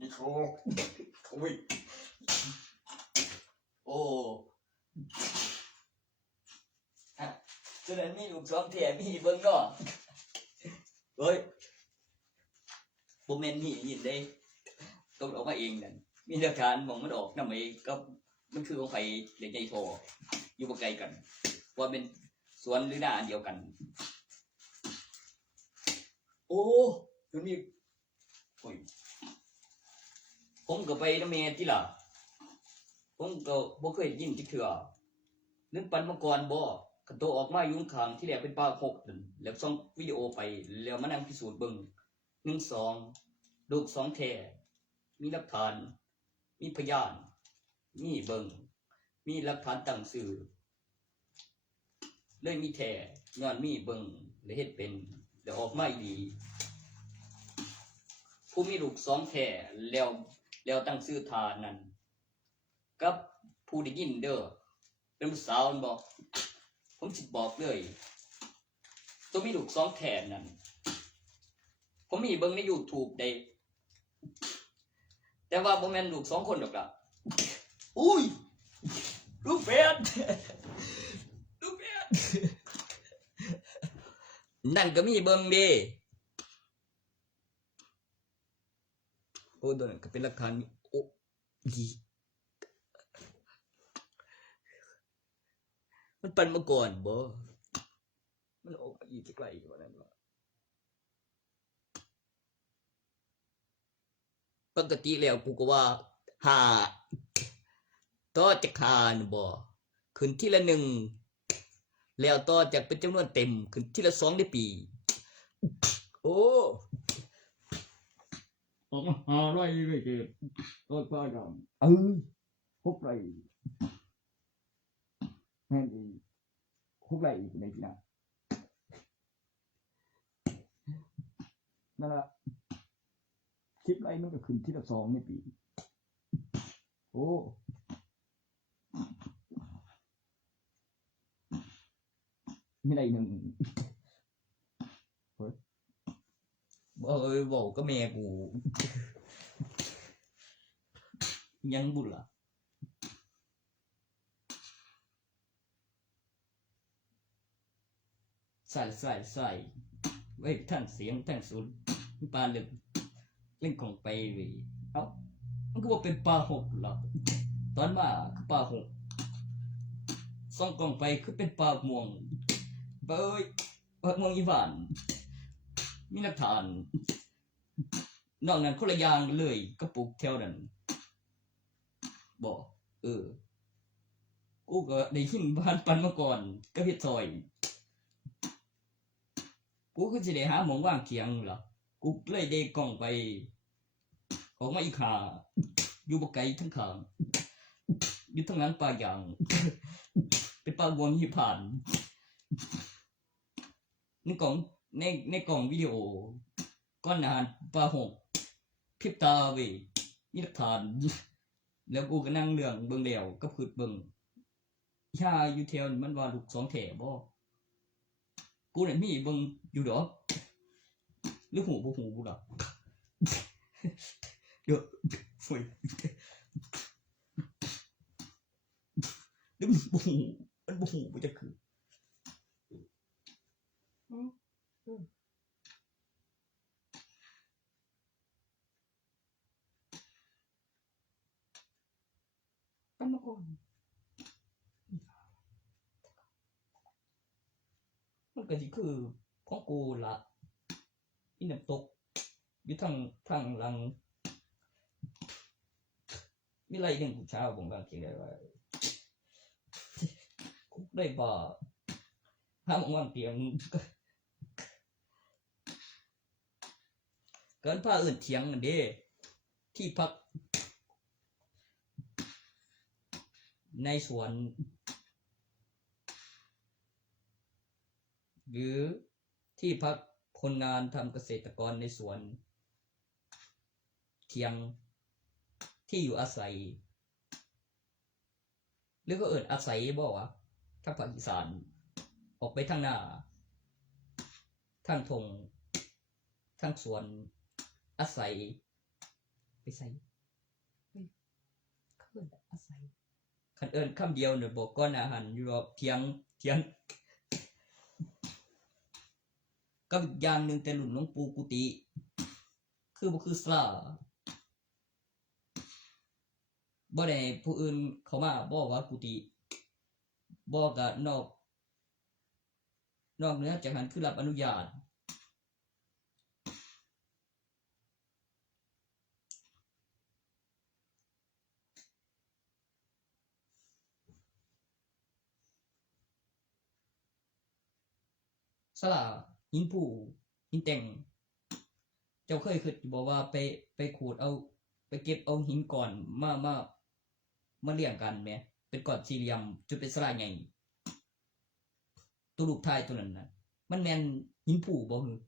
นี่โคโอ้ยโอ้ฉะนั้นมีลูกสองแถมมีเบิ่งเนาะเฮ้ยบ่แม่นมียินได้ตกออกมาเองนั่นมีหลักฐานมองมันออกนำไอ้ก็มันคือของไผเด็กใหญ่โตอยู่บ่ไกลกันว่าเป็นสวนหรือหน้าอันเดียวกันโอ้มันมีโอ้ยผมก็ไปนำแม่ติล่ะผมก็บ่เคยยินจักเทื่อนึกปันมาก่อนบ่ก็โตออกมาอยู่ข้างที่แรกเป็นปลาหกนั่นแล้วส่องวิดีโอไปแล้วมานั่งพิสูจน์เบิ่ง1 2ลูก2แท้มีหลักฐานมีพยานมีเบิ่งมีหลักฐานตั้งชื่อเลยมีแท้ย้อนมีเบิ่งและเฮ็ดเป็นแล้วออกมาดีผู้มีลูก2แท้แล้วตั้งชื่อทานั้นกับผู้ได้ยินเด้อเป็นผู้สาวบอกผมสิบอกเลยตัวมีลูก2แท้นั้นผมมีเบิ่งใน YouTube ได้แต่ว่าบ่แม่นลูก2 คนดอกล่ะอุ้ยลูกแฝดลูกแฝดนั่นก็มีเบิ่งเด้โอ้ตัวนั้นก็เป็นหลักฐานโอ้ดีมันปั่นมาก่อนบ่มันออกมาอีกไกลกว่านั้นวะปกติแล้วกูก็ว่า หาต่อจากหานบ่ขึ้นทีละหนึ่งแล้วต่อจากเป็นจำนวนเต็มขึ้นทีละสองในปี โอ้ ออกมาหาไรเลยเกิดต้นปลายดำพบไรแม่นอีพบไรอีกในที่นั้นนั่นแหละชิปไรมันก็ขึ้นที่ละ2ในปีโอ้ไม่ได้หนึ่ง บ่เอ้ยบอกก็แม่กูยังบุญล่ะใส่ไว้ท่านเสียงท่านสูนปลาเล่นของไปเว้ยเอ้ามันก็ว่าเป็นปลาหกหรอกตอนมาคือปลาหกซ่องกล่องไปคือเป็นปลาม่วงเบ้ยปลาม่วงอีหวานมีหลักฐานนอกนั้นคนละอย่างเลยกระปุกแถวนั้นบอกกูก็ได้ยินบ้านปันมาก่อนก็เฮ็ดซอยกูก็สิได้หาหมองว่างเคียงล่ะกูเลยได้กล้องไปออกมาอีกขาอยู่บ่ไกลทั้งข้างอยู่ทั้งนั้นป่าอย่าง เป็นป่าบวงหิผ่านในกล่องในกล่องวิดีโอก้อนอาหารปลาหกพริบตาเว้ยนี่หลักฐาน แล้วกูก็นั่งเรื่องเบิ่งแล้วก็พืดเบิ่งย่าอยู่แถวนี้มันว่าลูกสองแถบ่กูน่ะมีเบิ่งอยู่ดอกหรือหูบ่หูกูดอก เดี๋ยวฝุยหรือมันบ่หูบ่จะคือปันมาก่อนมันก็สิคือของกูล่ะอีน้ำตกอยู่ทางหลังมีไรเรื่องผู้ชายบ่งบางทีได้ว่ากูได้บ่หาหมองวางเตียงเกินผ้าอื่นเถียงนั่นเด้ที่พักในสวนหรือที่พักคนงานทำเกษตรกรในสวนเถียงที่อยู่อาศัยหรือก็เอิดอาศัยบ่วะทางภาคอีสานออกไปทางหน้าทางทงทางสวนอาศัยไปใส่เฮ้ยเขาเอิ้นอาศัยคันเอิ้นคำเดียวเนี่ยบอกก้อนอาหารอยู่รอบเถียงก็อีกอย่างหนึ่งแต่หลุนหลวงปู่กุฏิคือบ่คือสลาบ่ได้ผู้อื่นเขามาบอกว่ากุฏิบ่ก็นอกเหนือจากนั้นคือรับอนุญาตสลาหินผู้หินแต่งเจ้าเคยคิดบอกว่าไปขูดเอาไปเก็บเอาหินก่อนมาเรียงกันแหมเป็นก้อนสี่เหลี่ยมจนเป็นสลาใหญ่ตัวลูกทายตัวนั้นน่ะมันแม่นหินผู้บ่คือ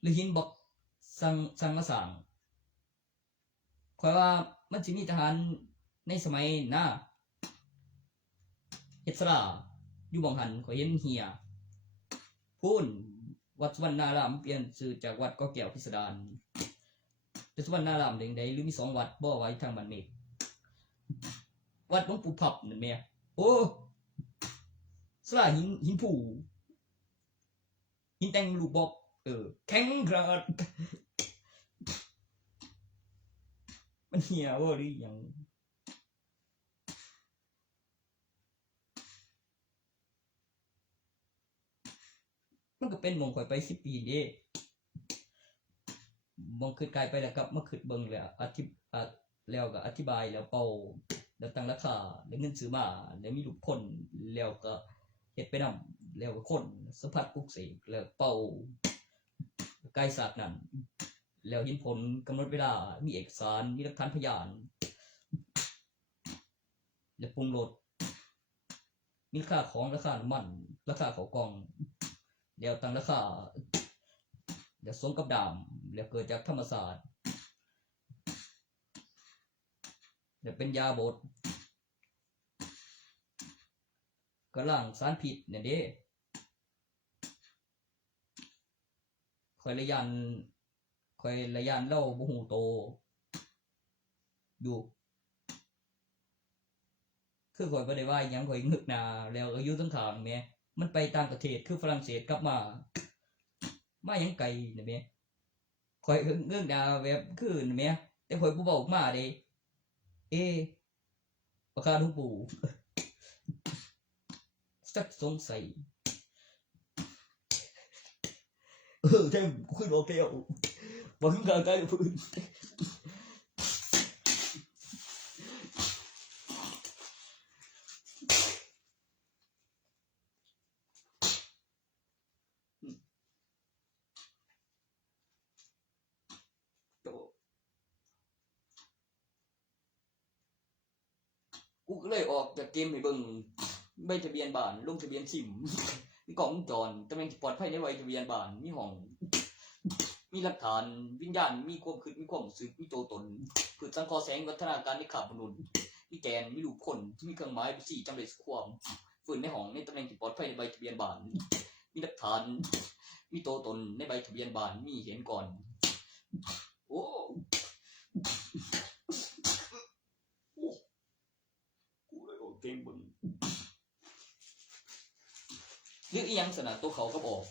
หรือหินบอกสั่งมาสร้างข้อยว่ามันสิมีทหารในสมัยน่ะเฮ็ดสลาอยู่บ่งหันข้อยเห็นเหียพูนวัดสุวรรณารามเปลี่ยนชื่อจากวัดเกาะแก้วพิสดารเป็นสุวรรณารามใดๆหรือมี2วัดบ่ไว้ทางบ้านเมฆวัดหลวงปู่พับนั่นแม่โอ้สลาหินผู้หินแต่งลูกบอกแข็งกระดมันเหี่ยวหรือยังมันก็เป็นมงข่อยไป10 ปีเด้มองขึ้นกายไปแล้วกับมาขึ้นเบิ่งแล้ว แล้วก็อธิบายแล้วเป่าแล้วตั้งราคาแล้วเงินซื้อมาแล้วมีรูปคนแล้วก็เฮ็ดไปนำแล้วก็คนสัมผัสปลุกเสกแล้วเป่าใกล้ศาสตร์นั้นแล้วเห็นผลกำหนดเวลามีเอกสารมีหลักฐานพยานแล้วปรุงรสมีราคาของราคาน้ำมันราคาข้าวกล่องแล้วตั้งราคาแล้วสมกับดามแล้วเกิดจากธรรมศาสตร์แล้วเป็นยาบดกำลังสารพิษเนี่ยเด้คอยระยันเล่าบ่ฮู้โตอยู่คือข่อยบ่ได้ว่าหยังข่อยงึกหน้าแล้วอายุทั้งข้างแม่มันไปต่างประเทศคือฝรั่งเศสกลับมาหยังไกลน่ะแม่ข่อยงึกหน้าแบบคือน่ะแม่แต่ข่อยบ่เว้าออกมาเด้ประกาศหลวงปู่สักสงสัยใช่คุยบอกแก้วบอกขึ้นกลางใกล้พื้นกูก็เลยออกจากเกมให้เบิ่งใบทะเบียนบ้านลงทะเบียนซิมมีกล้องวงจรตำแหน่งที่ปลอดภัยในใบทะเบียนบ้านมีห้องมีหลักฐานวิญญาณมีความคิดมีความรู้สึกมีตัวตนพืชสังเคราะห์แสงวัฒนาการในขาบมนุษย์มีแกนมีรูปคนที่มีเครื่องหมายสี่จำเลยความฝืนในห้องในตำแหน่งที่ปลอดภัยในใบทะเบียนบ้านมีหลักฐานมีตัวตนในใบทะเบียนบ้านมีเห็นก่อนโอ้กูเลยออกเกมเบิ่งหรืออีหยังสนะตัวเขาก็บอก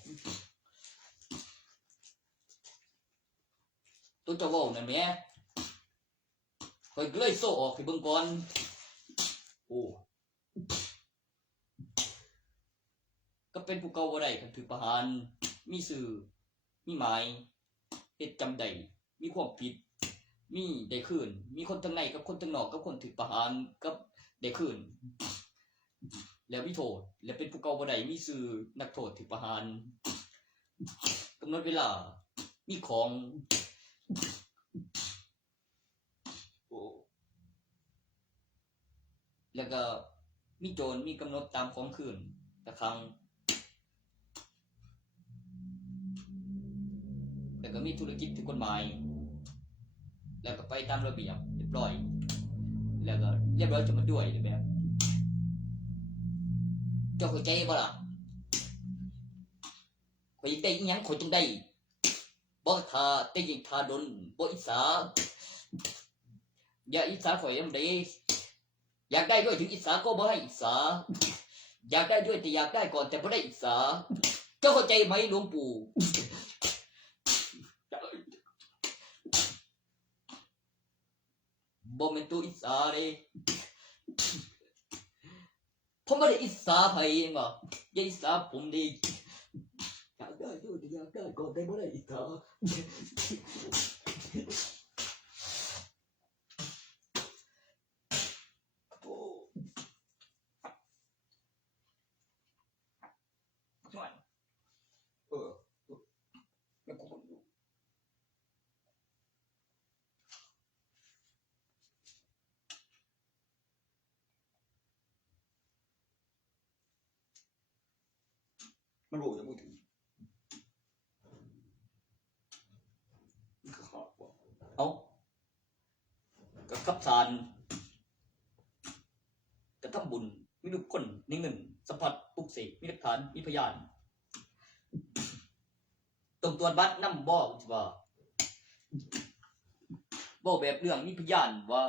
ตัวเจ้าเว้านั่นแหมข่อยก็เลยโซ่ออกให้เบิ่งก่อนโอ้ก็เป็นผู้เก่าบ่ได้คันถือประหารมีสื่อมีหมายเฮ็ดจำได้มีความผิดมีได้คืนมีคนทั้งในกับคนทั้งนอกกับคนถือประหารกับได้คืนแล้วมีโทษแล้วเป็นผู้เก่าบ่ได้มีสื่อนักโทษถือประหารกำหนดเวลามีของโอ้แล้วก็มีโจรมีกำหนดตามของคืนตะครั้งแล้วก็มีธุรกิจถูกกฎหมายแล้วก็ไปตามระเบียบเรียบร้อยแล้วก็เรียบร้อยจะมาด้วยแบบเจ้าเข้าใจบ่ล่ะข่อยอยากได้อีหยังข่อยต้องได้บ่ท่าแต่ยิ่งท่าดนบ่อิสาอย่าอิสาข่อยยามใดอยากได้ด้วยถึงอิสาก็บ่ให้อิสาอยากได้ด้วยแต่อยากได้ก่อนแต่บ่ได้อิสาเจ้าเข้าใจไหมหลวงปู่บ่แม่นตัวอิสาเด้ผมไม่ได้อิสาไผเองว่ะอย่าอิสาผมดิอยากได้ด้วยแต่อยากได้ก่อนแต่บ่ได้อิสาโอ้ช่วยแล้วกูมันรู้จะพูดถึงเอากับขับสารกับทำบุญมีทุกคนในเงินสัมผัสปลุกเสกมีหลักฐานมีพยานตรงตรวจบัตรนำบ่แบบเรื่องมีพยานว่า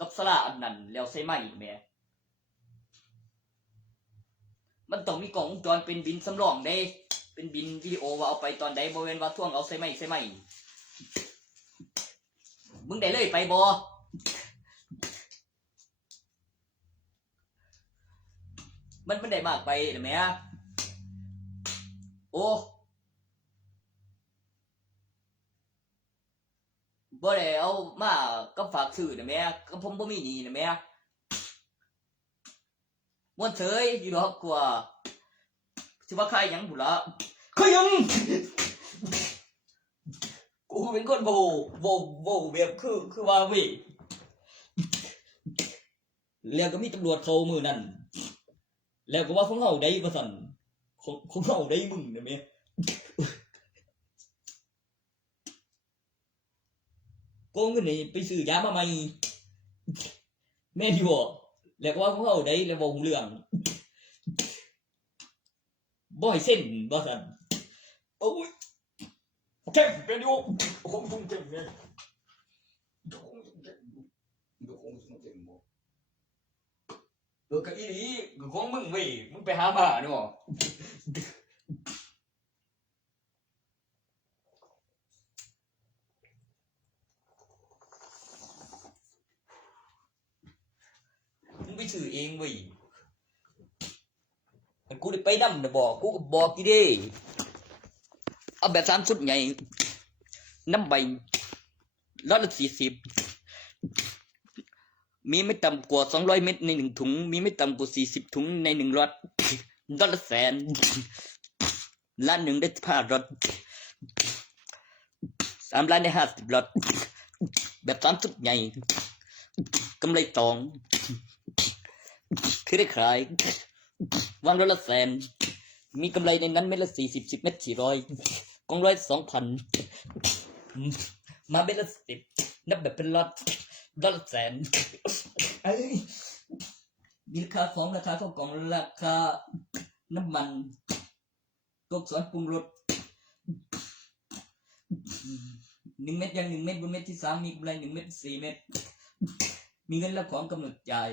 กับสลาอันนั้นแล้วใช่ไหมแม่มันต้องมีกล้องวงจรเป็นบินสำรองเด้เป็นบินวิดีโอว่าเอาไปตอนใดบ่แม่นว่าท่วงเอาใช่ไหมมึงได้เลยไปบ่มันได้มากไปหรือแม่โอ้บ่ได้เอามากับ ก็ฝากซื้อนะแม่ก็ผมบ่มีหนี้นะแม่ม่วนเฉยอยู่ดอกกว่าสิว่าใครหยังบุละใครหยังกูเป็นคนโบแบบคือว่าเว้ยแล้วก็มีตำรวจเขามือนั่นแล้วก็ว่าของเฮาได้บ่สั่นของเฮาได้มึงนะแม่โกงเงินนี่ไปซื้อยามาใหม่แม่ที่บอกแล้วก็ว่าของเฮาได้แล้วบ่ฮู้เรื่องบ่ให้เส้นบ่สั่นโอ้ยแค่เป็นอยู่คงเจ็บเนี่ยก็อีหลีก็ของมึงเว้ยมึงไปหามาเนาะมึงไปซื้อเองเว้ยกูได้ไปนำนะบอกกูก็บอกกี่เด้เอาแบบ3ชุดใหญ่น้ำใบ140มีไม่ต่ำกว่า200 เม็ดใน1ถุงมีไม่ต่ำกว่า40 ถุงใน1ล็อต100,000,000ล้านหนึ่งได้15 ล็อต3 ล้านได้50 ล็อตแบบ3ชุดใหญ่กำไรตองคือได้ขายวันละ100,000,000มีกำไรในนั้นเม็ดละ40 10 เม็ด400กองร้อย2,000มาเม็ดละ10นับแบบเป็นล็อต100,000,000เอ้ยมีราคาของราคาข้าวกล่องราคาน้ำมันตกสวนปรุงรส1 เม็ดยัง1 เม็ดบนเม็ดที่3มีกำไร1 เม็ด4 เม็ดมีเงินและของกำหนดจ่าย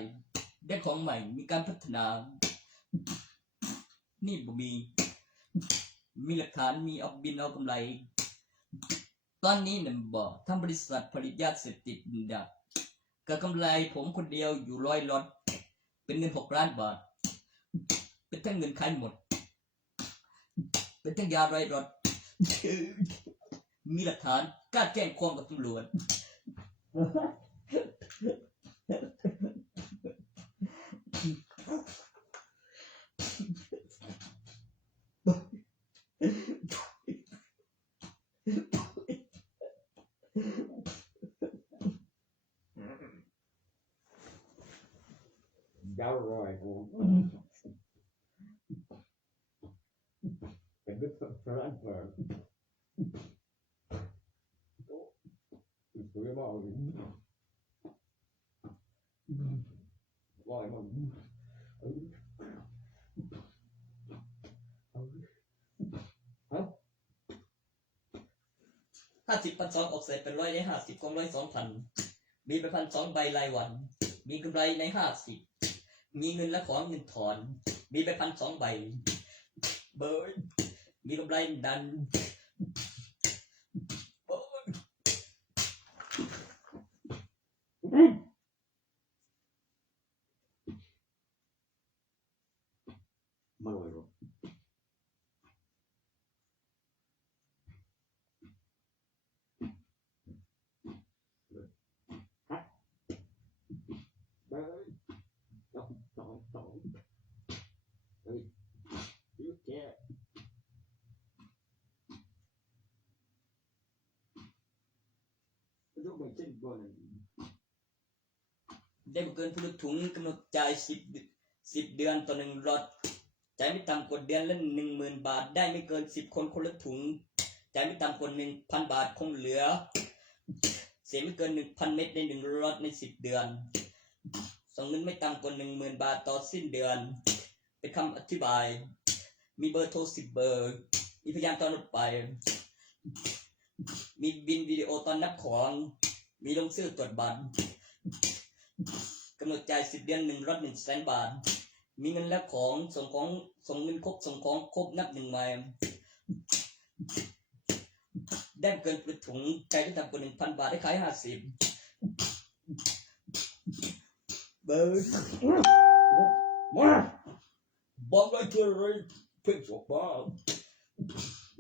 ได้ของใหม่มีการพัฒนานี่บ่มีหลักฐานมีออกบินเอากำไรตอนนี้เนี่ยบอกทำบริษัทผลิตยาเสพติดดักกับกำไรผมคนเดียวอยู่100 ล็อตเป็นเงิน6 ล้านบาทเป็นทั้งเงินขายหมดเป็นทั้งยา100 ล็อตมีหลักฐานกล้าแจ้งความกับตำรวจยาวรอยกูเป็นก็สร้างเปิดสวยมากเลยว่าไอ้มัน50,200ออกเสร็จเป็น100ได้50กองร้อย2,000มีไป1,200 ใบรายวันมีกำไรใน50มีเงินและของเงินถอนมีไป1,200 ใบเบิร์ดมีกำไรดันมาเลยหรอได้บ่เกินผู้ละถุงกำหนดจ่าย10 เดือนต่อ1 ล็อตจ่ายไม่ต่ำกว่าเดือนละ 10,000 บาทได้ไม่เกิน10 คนคนละถุงจ่ายไม่ต่ำกว่า 1,000 บาทคงเหลือเสียไม่เกิน 1,000 เม็ดใน1 ล็อตใน10 เดือนส่งเงินไม่ต่ำกว่า 10,000 บาทต่อสิ้นเดือนเป็นคำอธิบายมีเบอร์โทร10 เบอร์มีพยานตอนรถไปมีบินวิดีโอตอนนับของมีลงชื่อตรวจบัตรกำหนดจ่าย10 เดือน1 ล็อต 100,000 บาทมีเงินและของส่งเงินครบส่งของครบนับ1 ใหม่ได้เกินถุงใจได้ต่ำกว่า 1,000 บาทได้ขาย50เบอร์มาบอกเลยเท่าไรเพ่งสอบบ้า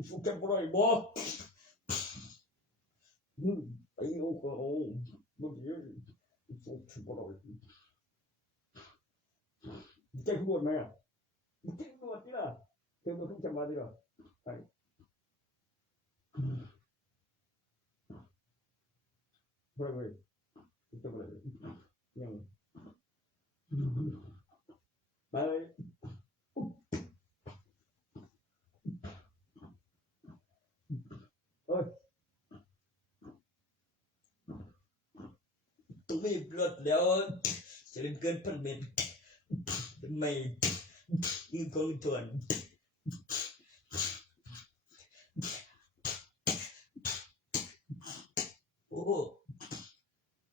สุดแค่ไรบอกไอ้โอ้โห มึงเยอะสุดสุดบ่อยแจ้งตำรวจไหมอ่ะแจ้งตำรวจดิล่ะแจ้งตำรวจขึ้นจับมาดิล่ะไปบ่ได้เลยจะบ่ได้ยังไปเลยเอ้ย tôi bị luật đéo sẽ lên cơn phân biệt mày như con chuồn ô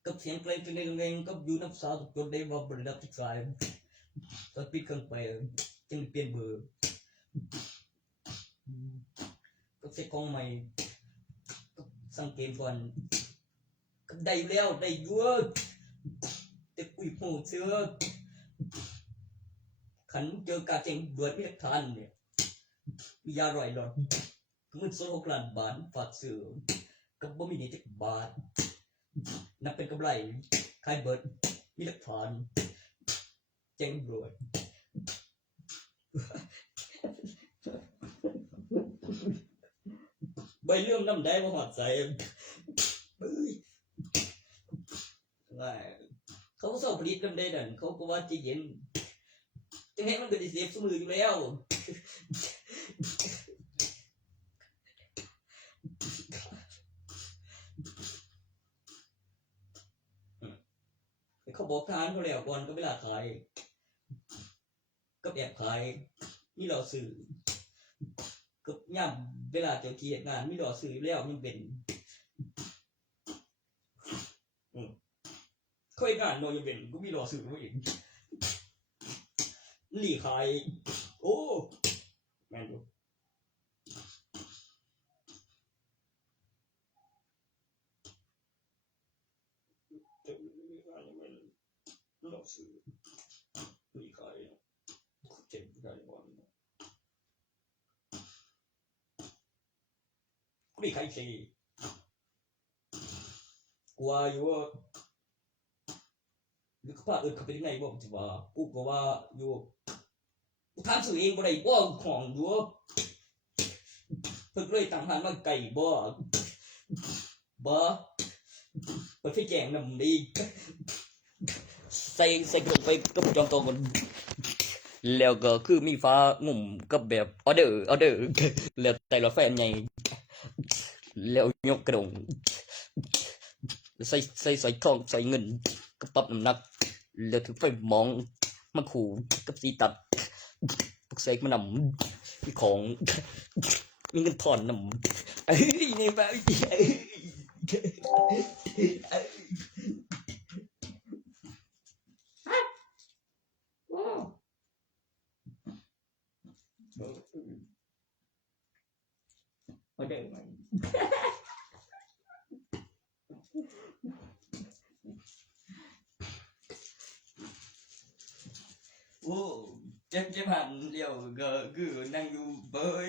cấp tiếng play trên đây ngay cấp du năm sáu chốt đây vào bật đập thích xoài tôi biết không phải trên tiền bờ cấp xe con mày cấp sang game còn cấp đầy leo đầy vuaแต่คุยโหเชื่อขันเจอการเจงเบิดไม่ทันเนี่ยมียาร่อยหลอดก็มันส่วน6 ล้านบาทฝากซื้อกับบ่มีเด็กบาทนับเป็นกำไรขายเบิดมีหลักฐานแจ้งตำรวจใบเรื่องน้ำได้มาหอดใส่เฮ้ยเขาสอบผลิตน้ำได้ดันเขาก็ว่าจะเย็นจังให้มันก็ได้เสียบสมืออยู่แล้วเขาบอกทานเขาแล้วก่อนก็เวลาขายก็แอบขายนี่เราสื่อก็ย่ำเวลาเจ้าที่งานนี่เราสื่อแล้วมันเป็นเคยงานโนยเป็นก็มีรอสื่อมาเองหลีขายโอ้แม่นดูรอสื่อหลีขายเจ็บได้ก่อนหลีขายสิกลัวอยู่ว่าหรือข้าเขาไปที่ไหนบอกจะว่ากูก็ว่าอยู่กูทำสื่อเองบ่ได้บ่ของอยู่เพิ่งเลยต่างหากมาไก่บ่ไปที่แจงนำดีใส่ลงไปกับจอมโตมันแล้วก็คือมีฟ้างุ่มกับแบบออเดอร์แล้วแต่ละแฟนใหญ่แล้วยกกระดงใส่ทองใส่เงินก็ปรับน้ำหนักแล้วถึงไปมองมาขู่กับสีตัดพวกเสกมานำมีของมีเงินถอนนำนี่แบบมาเดินมาโอ้เจ็บหันเลี้ยวก็คือนั่งอยู่เบย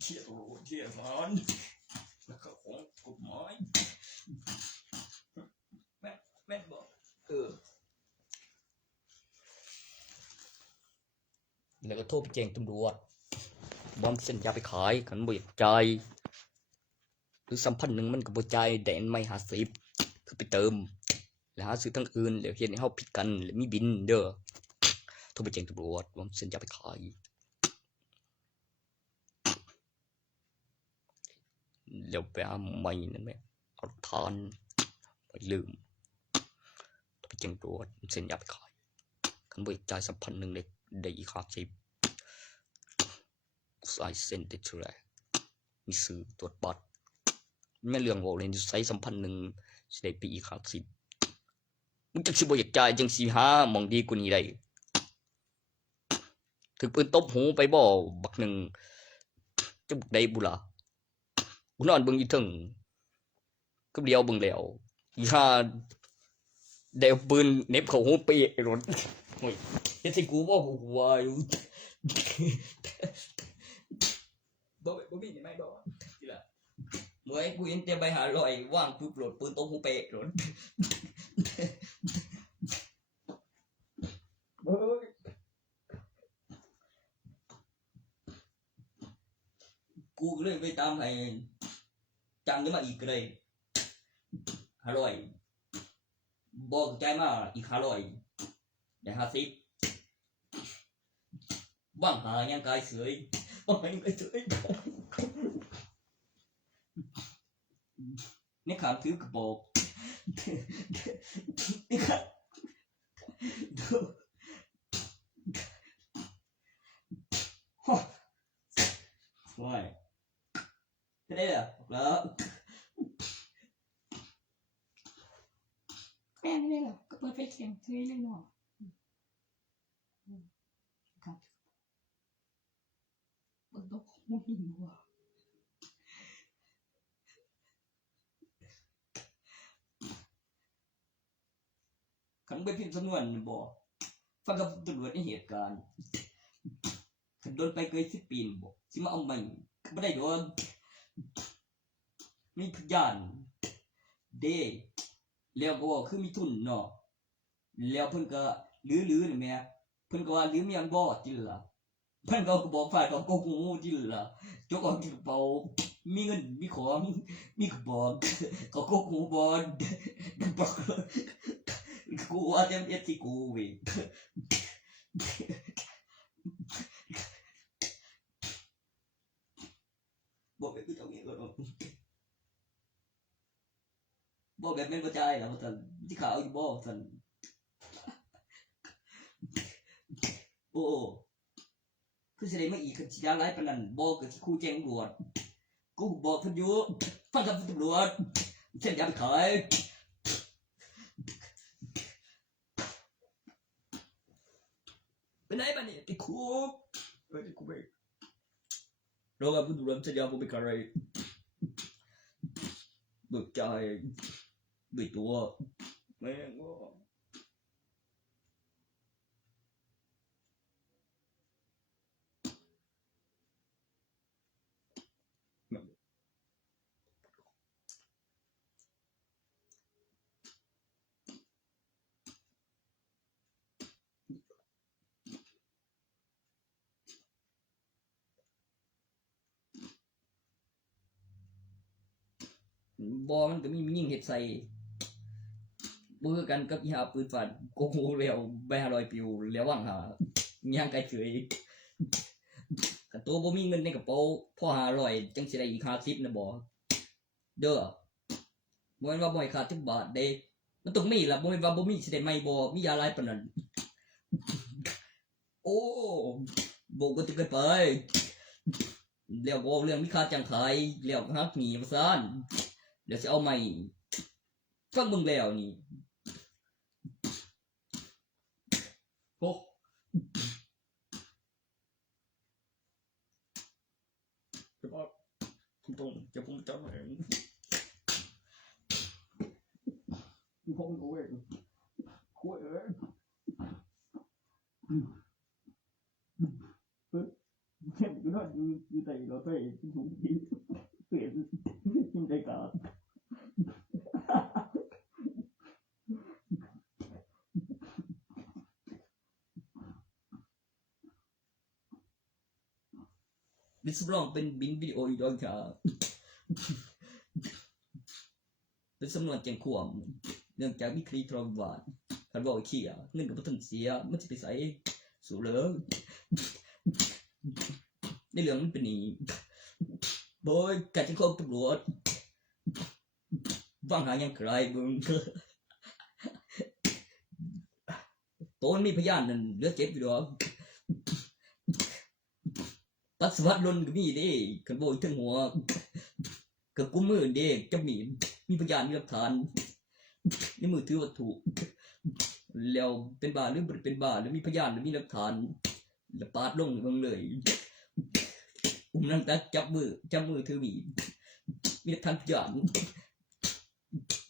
เที่ยวมันแล้วก็ของกฎหมายแม่บอกแล้วก็โทรไปแจ้งตำรวจบอมเส้นยาไปขายขันบ่อยากจ่ายหรือ1,000มันก็บ่จ่ายแดนไม่50คือไปเติมแล้วหาซื้อทั้งอื่นแล้วเฮ็ดให้เฮาผิดกันแล้วมีบินเด้อโทรไปแจ้งตำรวจบอมเส้นยาไปขายแล้วไปหาไม่นั่นแหละเอาทานไปลืมโทรไปแจ้งตำรวจเส้นยาไปขายขันบ่อยากจ่าย1,000ได้อีก50ใส่เส้นติดเท่าไหร่มีซื้อตรวจบัตรไม่เรื่องบอกเลยใส่1,000สิได้ปีอีก50มึงจังสิบ่อยากจ่ายจังสิหาหม่องดีกว่านี้ได้ถึงปืนตบหูไปบ่บักหนึ่งจะบุกได้บุล่ะกูนอนเบิ่งอยู่ถึงก็เดียวเบิ่งแล้วอีห่าได้ปืนเน็บเข้าหูเปะรถโอ้ยเฮ็ดให้กูบ่ฮู้ว่าอยู่บ่มีนี่ไม่บ่ทีละ เมื่อกูเห็นแต่ใบหาลอยว่างปุ๊บโหลดปืนโต๊ะหูเปะโหลด เฮ้ย กูก็เลยไปตามให้จังได้มาอีกเลย500บอกใจมาอีก500ได้50บ้างหายังกายเสยบ้างหายังกายเสยนี่ขามถือกระบอกนี่ครับสวยจะได้เหรอแล้ว แม่ไม่ได้หรอกก็เปิดไฟเสียงซื้อเลยเนาะครับเปิดตัวของมุหินหัว ขันไปพิมพ์สำนวนบอกฟังกับตำรวจในเหตุการณ์ขันโดนไปเกย10 ปีบอกสิมาเอาใหม่ก็ไม่ได้โดนมีพยานเด้แล้วก็คือมีทุนเนาะแล้วเพิ่นก็ลื้อๆนี่แม่เพิ่นก็ว่าลื้อเมียนบ่จิล่ะเพิ่นก็บอกฝ่ายก็โกงจิล่ะจกออกที่กระเป๋ามีเงินมีของมีกระบอกก็โกงบ่กระบอกกูว่าจะเอ็ดที่กูเว้ยบอกแบบนี้ตรงนี้ก็บอกแบบไม่เข้าใจนะท่านที่ข่าวอยู่บอกท่านโอ้คือแสดงว่าอีกคือสิยาไล่ปานนั้นบอกกับครูแจ้งตำรวจกูบอกเพิ่นอยู่ฟังกับตำรวจเช่นอย่าไปขายไปไหนบ้านี่ติดคุกติดคุกไปเรากับผู้ดูแลจะยอมไปขายเบิกใจด้วยตัวแม่งก็บอมันก็มียิ่งเห็ดใส่เบื่อกันกับอีหาปืนฝันโกงแล้วใบ500ปิวแล้วว่างหาย่างไกลเฉยกันตัวบ่มีเงินในกระเป๋าพอ500จังสิได้อีก50นะบ่เด้อบ่แม่นว่าบ่ให้ขาด10 บาทเด้มันต้องมีล่ะบ่แม่นว่าบ่มีสิได้ใหม่บ่มียาหลายปานนั้นโอ้บ่ก็จะเกินไปแล้วบ่เรื่องมีค่าจังขายแล้วฮักหนีว่าซั่นเดี๋ยวสิเอาใหม่ฟังมึงแล้วนี่โอ้จะบอกตรงจะผมจำเองผมกูเองคุยเอ้ยเห็นกูน่าอยู่ใจเราเตะถูกที่เปลี่ยนยิ่งใจกาดดิสบลองเป็นบินวิดีโออีกแล้วค่ะเป็นสำนวนแจ้งความเนื่องจากมีคดีทรมานคันบอกเขี้ยเงินกับต้นเสียมันจะไปใส่สู่เหลืองในเรื่องมันเป็นนี้โดยการจัดการตำรวจฟังหายังไกลมึงตัวมีพยานนั่นเหลือเจ็บอยู่ดอกปัสสาวะล้นก็มีเด้คันบอกถึงหัวกับกุมมือเด้จะมีพยานมีหลักฐานในมือถือวัตถุแล้วเป็นบาหรือเป็นบาหรือมีพยานหรือมีหลักฐานแล้วปาดลงเบิ่งเลยนั่งตักจับมือถือมีทางพยาน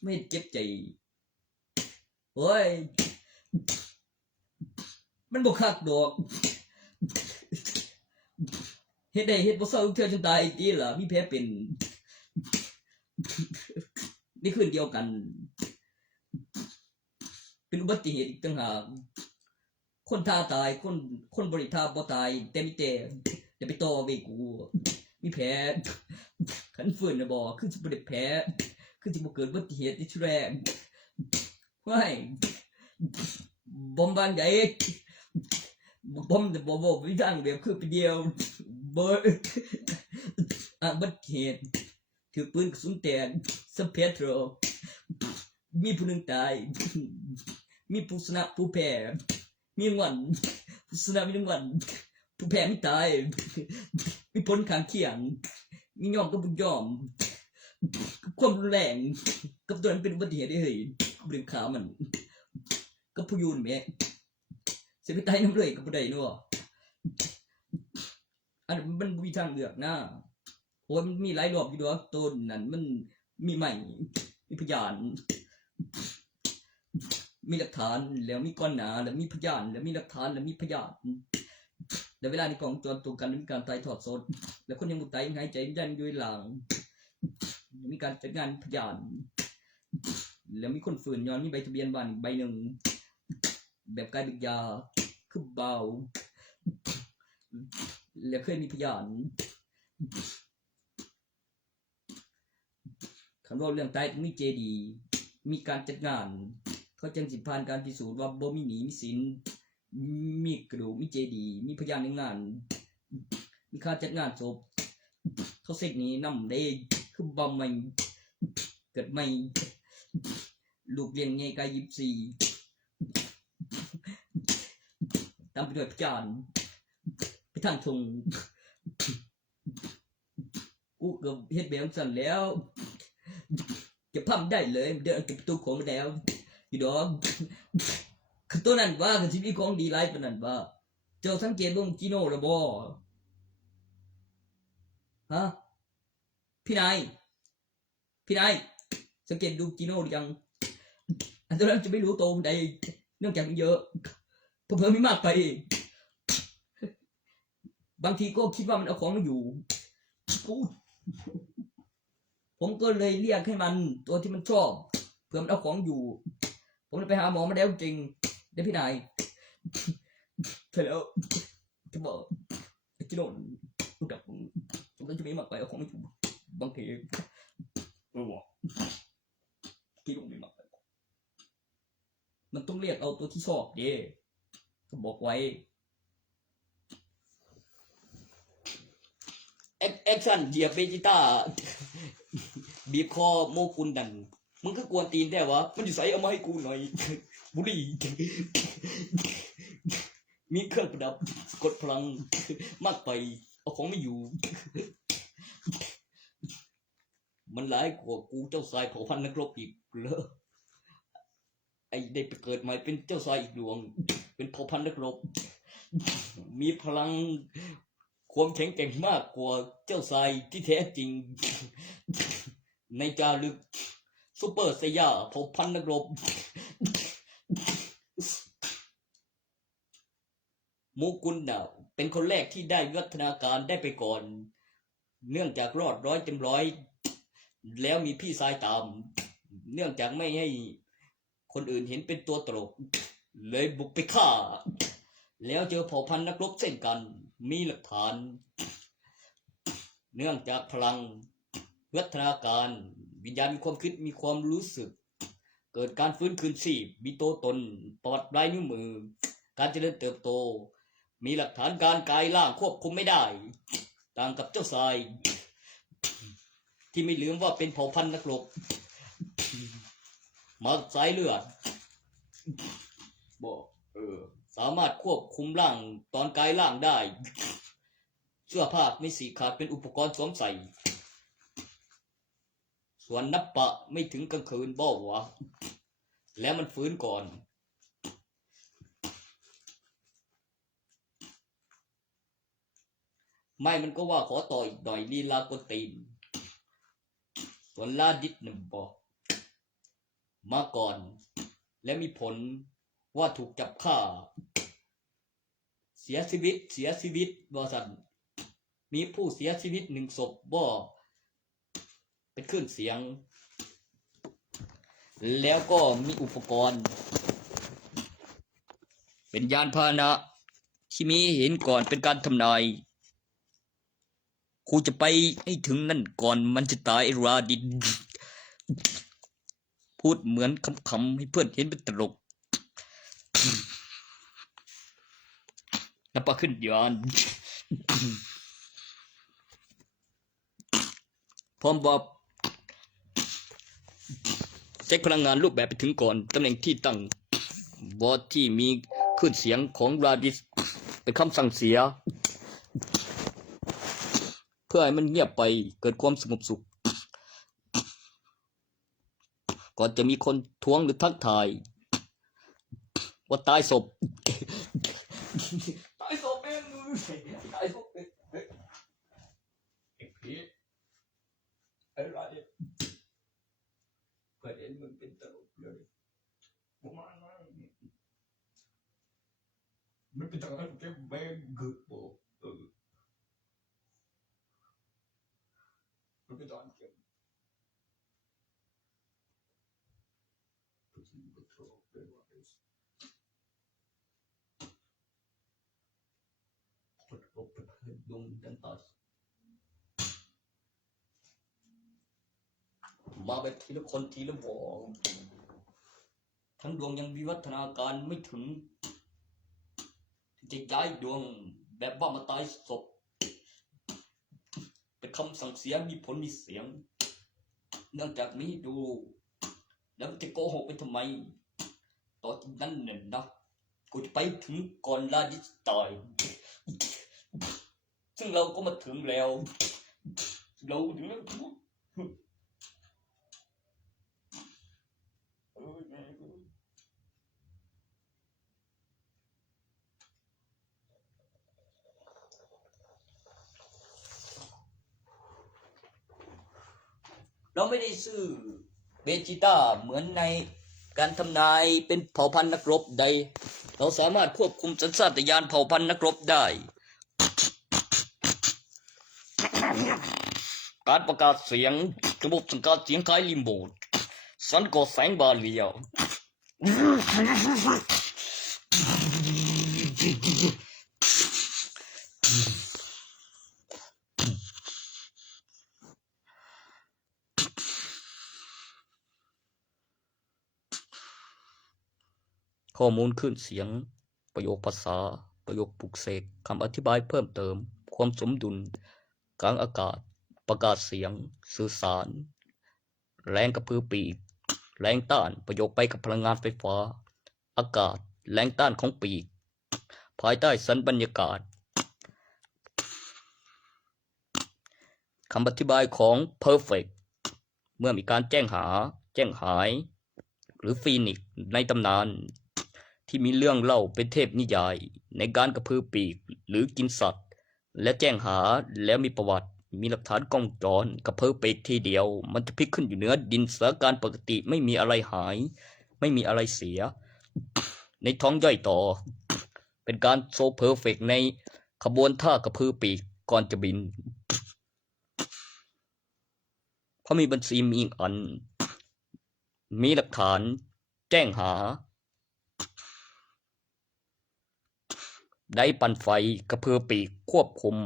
ไม่เจ็บใจโอ้ยมันบ่คักดอกเฮ็ดได้เฮ็ดบ่เศร้าเทื่อจนตายอีกทีล่ะมีแผลเป็น ในคืนเดียวกัน เป็นอุบัติเหตุอีกต่างหากคนท่าตายคนบริท่าบ่ตายแต่มีแต่จะไปต่อเวกูมีแผลขันฝืนนะบ่คือสิบ่ได้แผลคือสิบ่เกิดอุบัติเหตุในชุดแรกว้ายบอมบางใหญ่บอมจะบ่วิจังแบบคือไปเดียวบ่อุบัติเหตุถือปืนกระสุนแตกสเปโตรมีผู้หนึ่งตายมีผู้ชนะผู้แพ้มีรางวัลผู้ชนะมีรางวัลผู้แพ้ไม่ตายมีผลข้างเคียงมียอมกับบุญยอมกับความรุนแรงกับตัวนั้นเป็นอุบัติเหตุได้เฮ้ยเรื่องข่าวมันกับผู้ยูนแม่เสียไปตายน้ำเลยกับผู้ใดเนาะอันมันมีทางเลือกนะโอ้ยมันมีหลายรอบอยู่ด้วยต้นนั้นมันมีใหม่มีพยานมีหลักฐานแล้วมีก้อนหนาแล้วมีพยานแล้วมีหลักฐานแล้วมีพยานแล้วเวลาในกองจรตรงกันมีการตายทอดสดแล้วคนยังบุตรตายหายใจยันด้วยหลังมีการจัดงานพยานแล้วมีคนฝืนย้อนมีใบทะเบียนบ้านใบหนึ่งแบบกายบิกยาคือเบาแล้วเคยมีพยานคำว่าเรื่องตายมีเจดีมีการจัดงานเขาจึงสิผ่านการพิสูจน์ว่าบ่มีหนีมีสินมีกระดูกมีเจดีมีพยานในงานมีการจัดงานศพเขาเสกนี้นำได้คือบำใหม่เกิดใหม่ลูกเลี้ยงไงกาย24ตามไปด้วยพยานไปทางทงกูเกือบเฮ็ดแบบสั่นแล้วจะพัมได้เลยเดินเก็บตู้ของมาแล้วอยู่ดอกคือตัวนั้นว่าคือชีวิตของดีไลฟ์ปานนั้นว่าเจ้าสังเกตเบิ่งจีโน่ละบ่ฮะพี่นายสังเกตดูจีโน่หรือยังอันนั้นจะไม่รู้โตมันใดเนื่องจากมันเยอะเพิ่มไม่มากไปบางทีก็คิดว่ามันเอาของมาอยู่ผมก็เลยเรียกให้มันตัวที่มันชอบเพื่อมันเอาของอยู่ผมเลยไปหาหมอมาแล้วจริงได้พี่นายใช่แล้วจะบอกไอ้จิโน่ลูกดับผมก็จะไม่มากไปเอาของมาอยู่บางทีว่ะจิโน่ไม่มากไปมันต้องเรียกเอาตัวที่ชอบเด้ก็บอกไว้แอคชั่นเหยียบเบจิต้าบีบคอโมกุลดันมึงก็กวนตีนได้วะมันอยู่ใส่เอามาให้กูหน่อยบุหรี่มีเครื่องประดับกดพลังมากไปเอาของไม่อยู่มันหลายกว่ากูเจ้าชายเผ่าพันธุ์นักรบอีกเลยไอ้ได้ไปเกิดใหม่เป็นเจ้าชายอีกดวงเป็นเผ่าพันธุ์นักรบมีพลังความแข็งแกร่งมากกว่าเจ้าชายที่แท้จริงในจารึกซูเปอร์ไซย่าเผ่าพันธุ์นักรบโมกุลน่ะเป็นคนแรกที่ได้วิวัฒนาการได้ไปก่อนเนื่องจากรอด100 เต็ม 100แล้วมีพี่ชายตามเนื่องจากไม่ให้คนอื่นเห็นเป็นตัวตลกเลยบุกไปฆ่าแล้วเจอเผ่าพันธุ์นักรบเช่นกันมีหลักฐานเนื่องจากพลังวิวัฒนาการวิญญาณมีความคิดมีความรู้สึกเกิดการฟื้นคืนชีพมีตัวตนประวัติลายนิ้วมือการเจริญเติบโตมีหลักฐานการกายร่างควบคุมไม่ได้ต่างกับเจ้าชายที่ไม่ลืมว่าเป็นเผ่าพันธุ์นักรบมาสายเลือดบอกสามารถควบคุมร่างตอนกายร่างได้เสื้อผ้าไม่สีขาดเป็นอุปกรณ์สวมใส่ส่วนนับปะไม่ถึงกลางคืนบ่วะแล้วมันฟื้นก่อนไม่มันก็ว่าขอต่ออีกหน่อยลีลากวนตีนส่วนลาดิษนบอกมาก่อนและมีผลว่าถูกจับฆ่าเสียชีวิตบ่สันมีผู้เสียชีวิต1 ศพบ่เป็นคลื่นเสียง แล้วก็มีอุปกรณ์ เป็นยานพาหนะที่มีเห็นก่อนเป็นการทำนายกูจะไปให้ถึงนั่นก่อนมันจะตายไอ้ราดินพูดเหมือนคำๆให้เพื่อนเห็นเป็นตลกแล้วพอขึ้นยานพร้อมบอกใช้พลังงานรูปแบบไปถึงก่อนตำแหน่งที่ตั้งบอสที่มีคลื่นเสียงของราดิสเป็นคำสั่งเสียเพื่อให้มันเงียบไปเกิดความสงบสุขก่อนจะมีคนท้วงหรือทักทายว่าตายศพตายศพเองตายศพเองไอ้ผีไอ้ราดิสเพื่อนเห็นมึงเป็นตลกเลยประมาณนั้นมันเป็นทางให้แกแบงกึกโบมันเป็นทางเก็บดวงจันทร์มาแบบทีละคนทีละวงทั้งดวงยังวิวัฒนาการไม่ถึงจะย้ายดวงแบบว่ามาตายศพเป็นคำสั่งเสียมีผลมีเสียงเนื่องจากนี้ดูแล้วจะโกหกไปทำไมต่อจากนั้นเนี่ยนะกูจะไปถึงก่อนลาดิสตายซึ่งเราก็มาถึงแล้วเราถึงแล้วเราไม่ได้ซื้อเบจิต้าเหมือนในการทำนายเป็นเผ่าพันธุ์นักรบใดเราสามารถควบคุมสัญชาตญาณเผ่าพันธุ์นักรบได้การประกาศเสียงระบบสังกัดเสียงคล้ายรีโมทสันก่อแสงบาเลียวข้อมูลขึ้นเสียงประโยคภาษาประโยคปลุกเสกคำอธิบายเพิ่มเติมความสมดุลกลางอากาศประกาศเสียงสื่อสารแรงกระพือปีกแรงต้านประโยคไปกับพลังงานไฟฟ้าอากาศแรงต้านของปีกภายใต้สันบรรยากาศคำอธิบายของ Perfect เมื่อมีการแจ้งหายหรือฟีนิกซ์ในตำนานที่มีเรื่องเล่าเป็นเทพนิยายในการกระพือปีกหรือกินสัตว์และแจ้งหาแล้วมีประวัติมีหลักฐานกล้องจรกระพือปีกทีเดียวมันจะพลิกขึ้นอยู่เหนือดินสถานการณ์ปกติไม่มีอะไรหายไม่มีอะไรเสียในท้องย่อยต่อเป็นการโซเพอร์เฟกในขบวนท่ากระพือปีกก่อนจะบินเพราะมีบัญชีมีอันมีหลักฐานแจ้งหาได้ปั่นไฟกระพือปีกควบคุม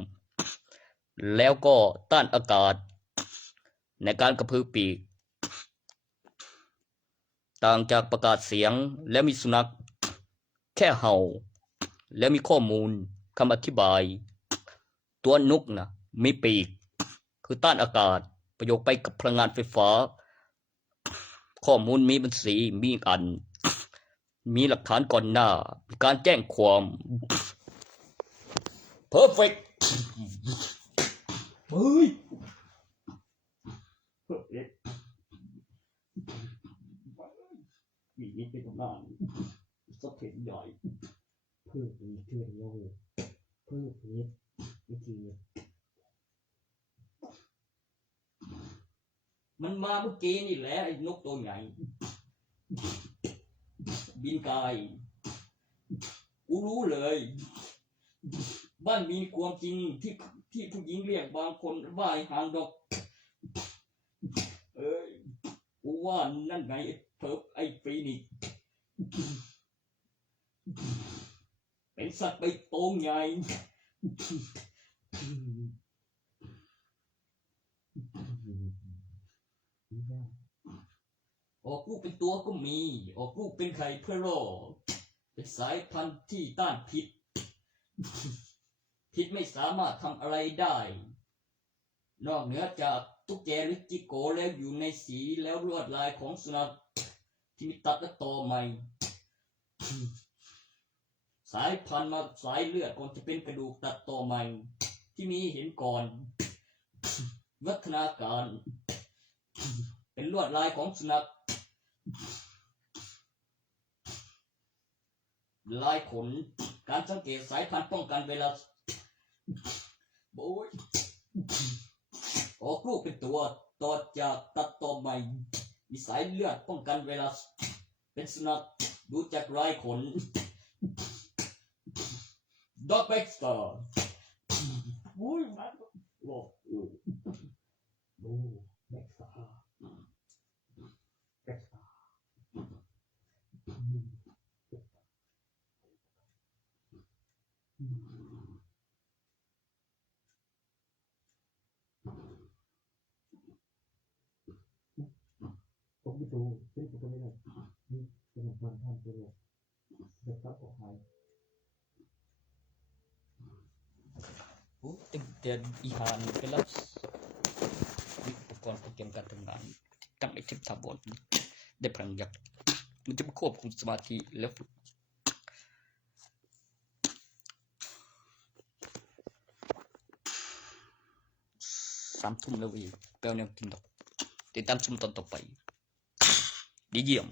แล้วก็ต้านอากาศในการกระพือปีกต่างจากประกาศเสียงและมีสุนัขแค่เห่าและมีข้อมูลคำอธิบายตัวนกนะมีปีกคือต้านอากาศประโยคไปกับพลังงานไฟฟ้าข้อมูลมีบัญชีมีอันมีหลักฐานก่อนหน้าการแจ้งความ perfect เฮ้ยมีนิดเป็นตำนานสเต็ปใหญ่เพื่อมีเพื่อนโลกเพื่อมีวิธีมันมาเมื่อกี้นี่แหละไอ้นกตัวใหญ่บินไกลกูรู้เลยบ้านมีความจริงที่ผู้หญิงเรียกบางคนว่าไอ้หางดอกกูว่านั่นไง เพิบไอ้ฟีนิกซ์เป็นสัตว์ใบโตงใหญ่ออกลูกเป็นตัวก็มีออกลูกเป็นไข่เพื่อรอเป็นสายพันธุ์ที่ต้านพิษพิษไม่สามารถทำอะไรได้ นอกเหนือจากตุ๊กแกหรือจิโกแล้วอยู่ในสีแล้วลวดลายของสุนัขที่มีตัดและต่อใหม่ สายพันธุ์มาสายเลือดก่อนจะเป็นกระดูกตัดต่อใหม่ ที่มีเห็นก่อน วัฒนาการ เป็นลวดลายของสุนัขลายขนการสังเกตสายพันธุ์ป้องกันเวลาโบยออกลูกเป็นตัวต่อจากตัดต่อใหม่มีสายเลือดป้องกันเวลาเป็นสุนัขดูจากลายขนด็อกเบ็กสเตอร์ อุ้ยมัน โอ้โหแบ็กสตาร์ แบ็กสตาร์ผมไปดูซึ่งผมก็ไม่ได้นี่เป็นมันทำตัวเนี่ยจะตัดออกไป โอ้แต่อีหานเป็นลักษณะอุปกรณ์โปรแกรมการทำงานตั้งในทิปทับบอร์ดได้พลังยักษ์มันจะมาควบคุมสมาธิแล้ว3 ทุ่มแล้วอีกแปลวแนวกินดอกติดตามชมตอนต่อไปดีเยี่ยม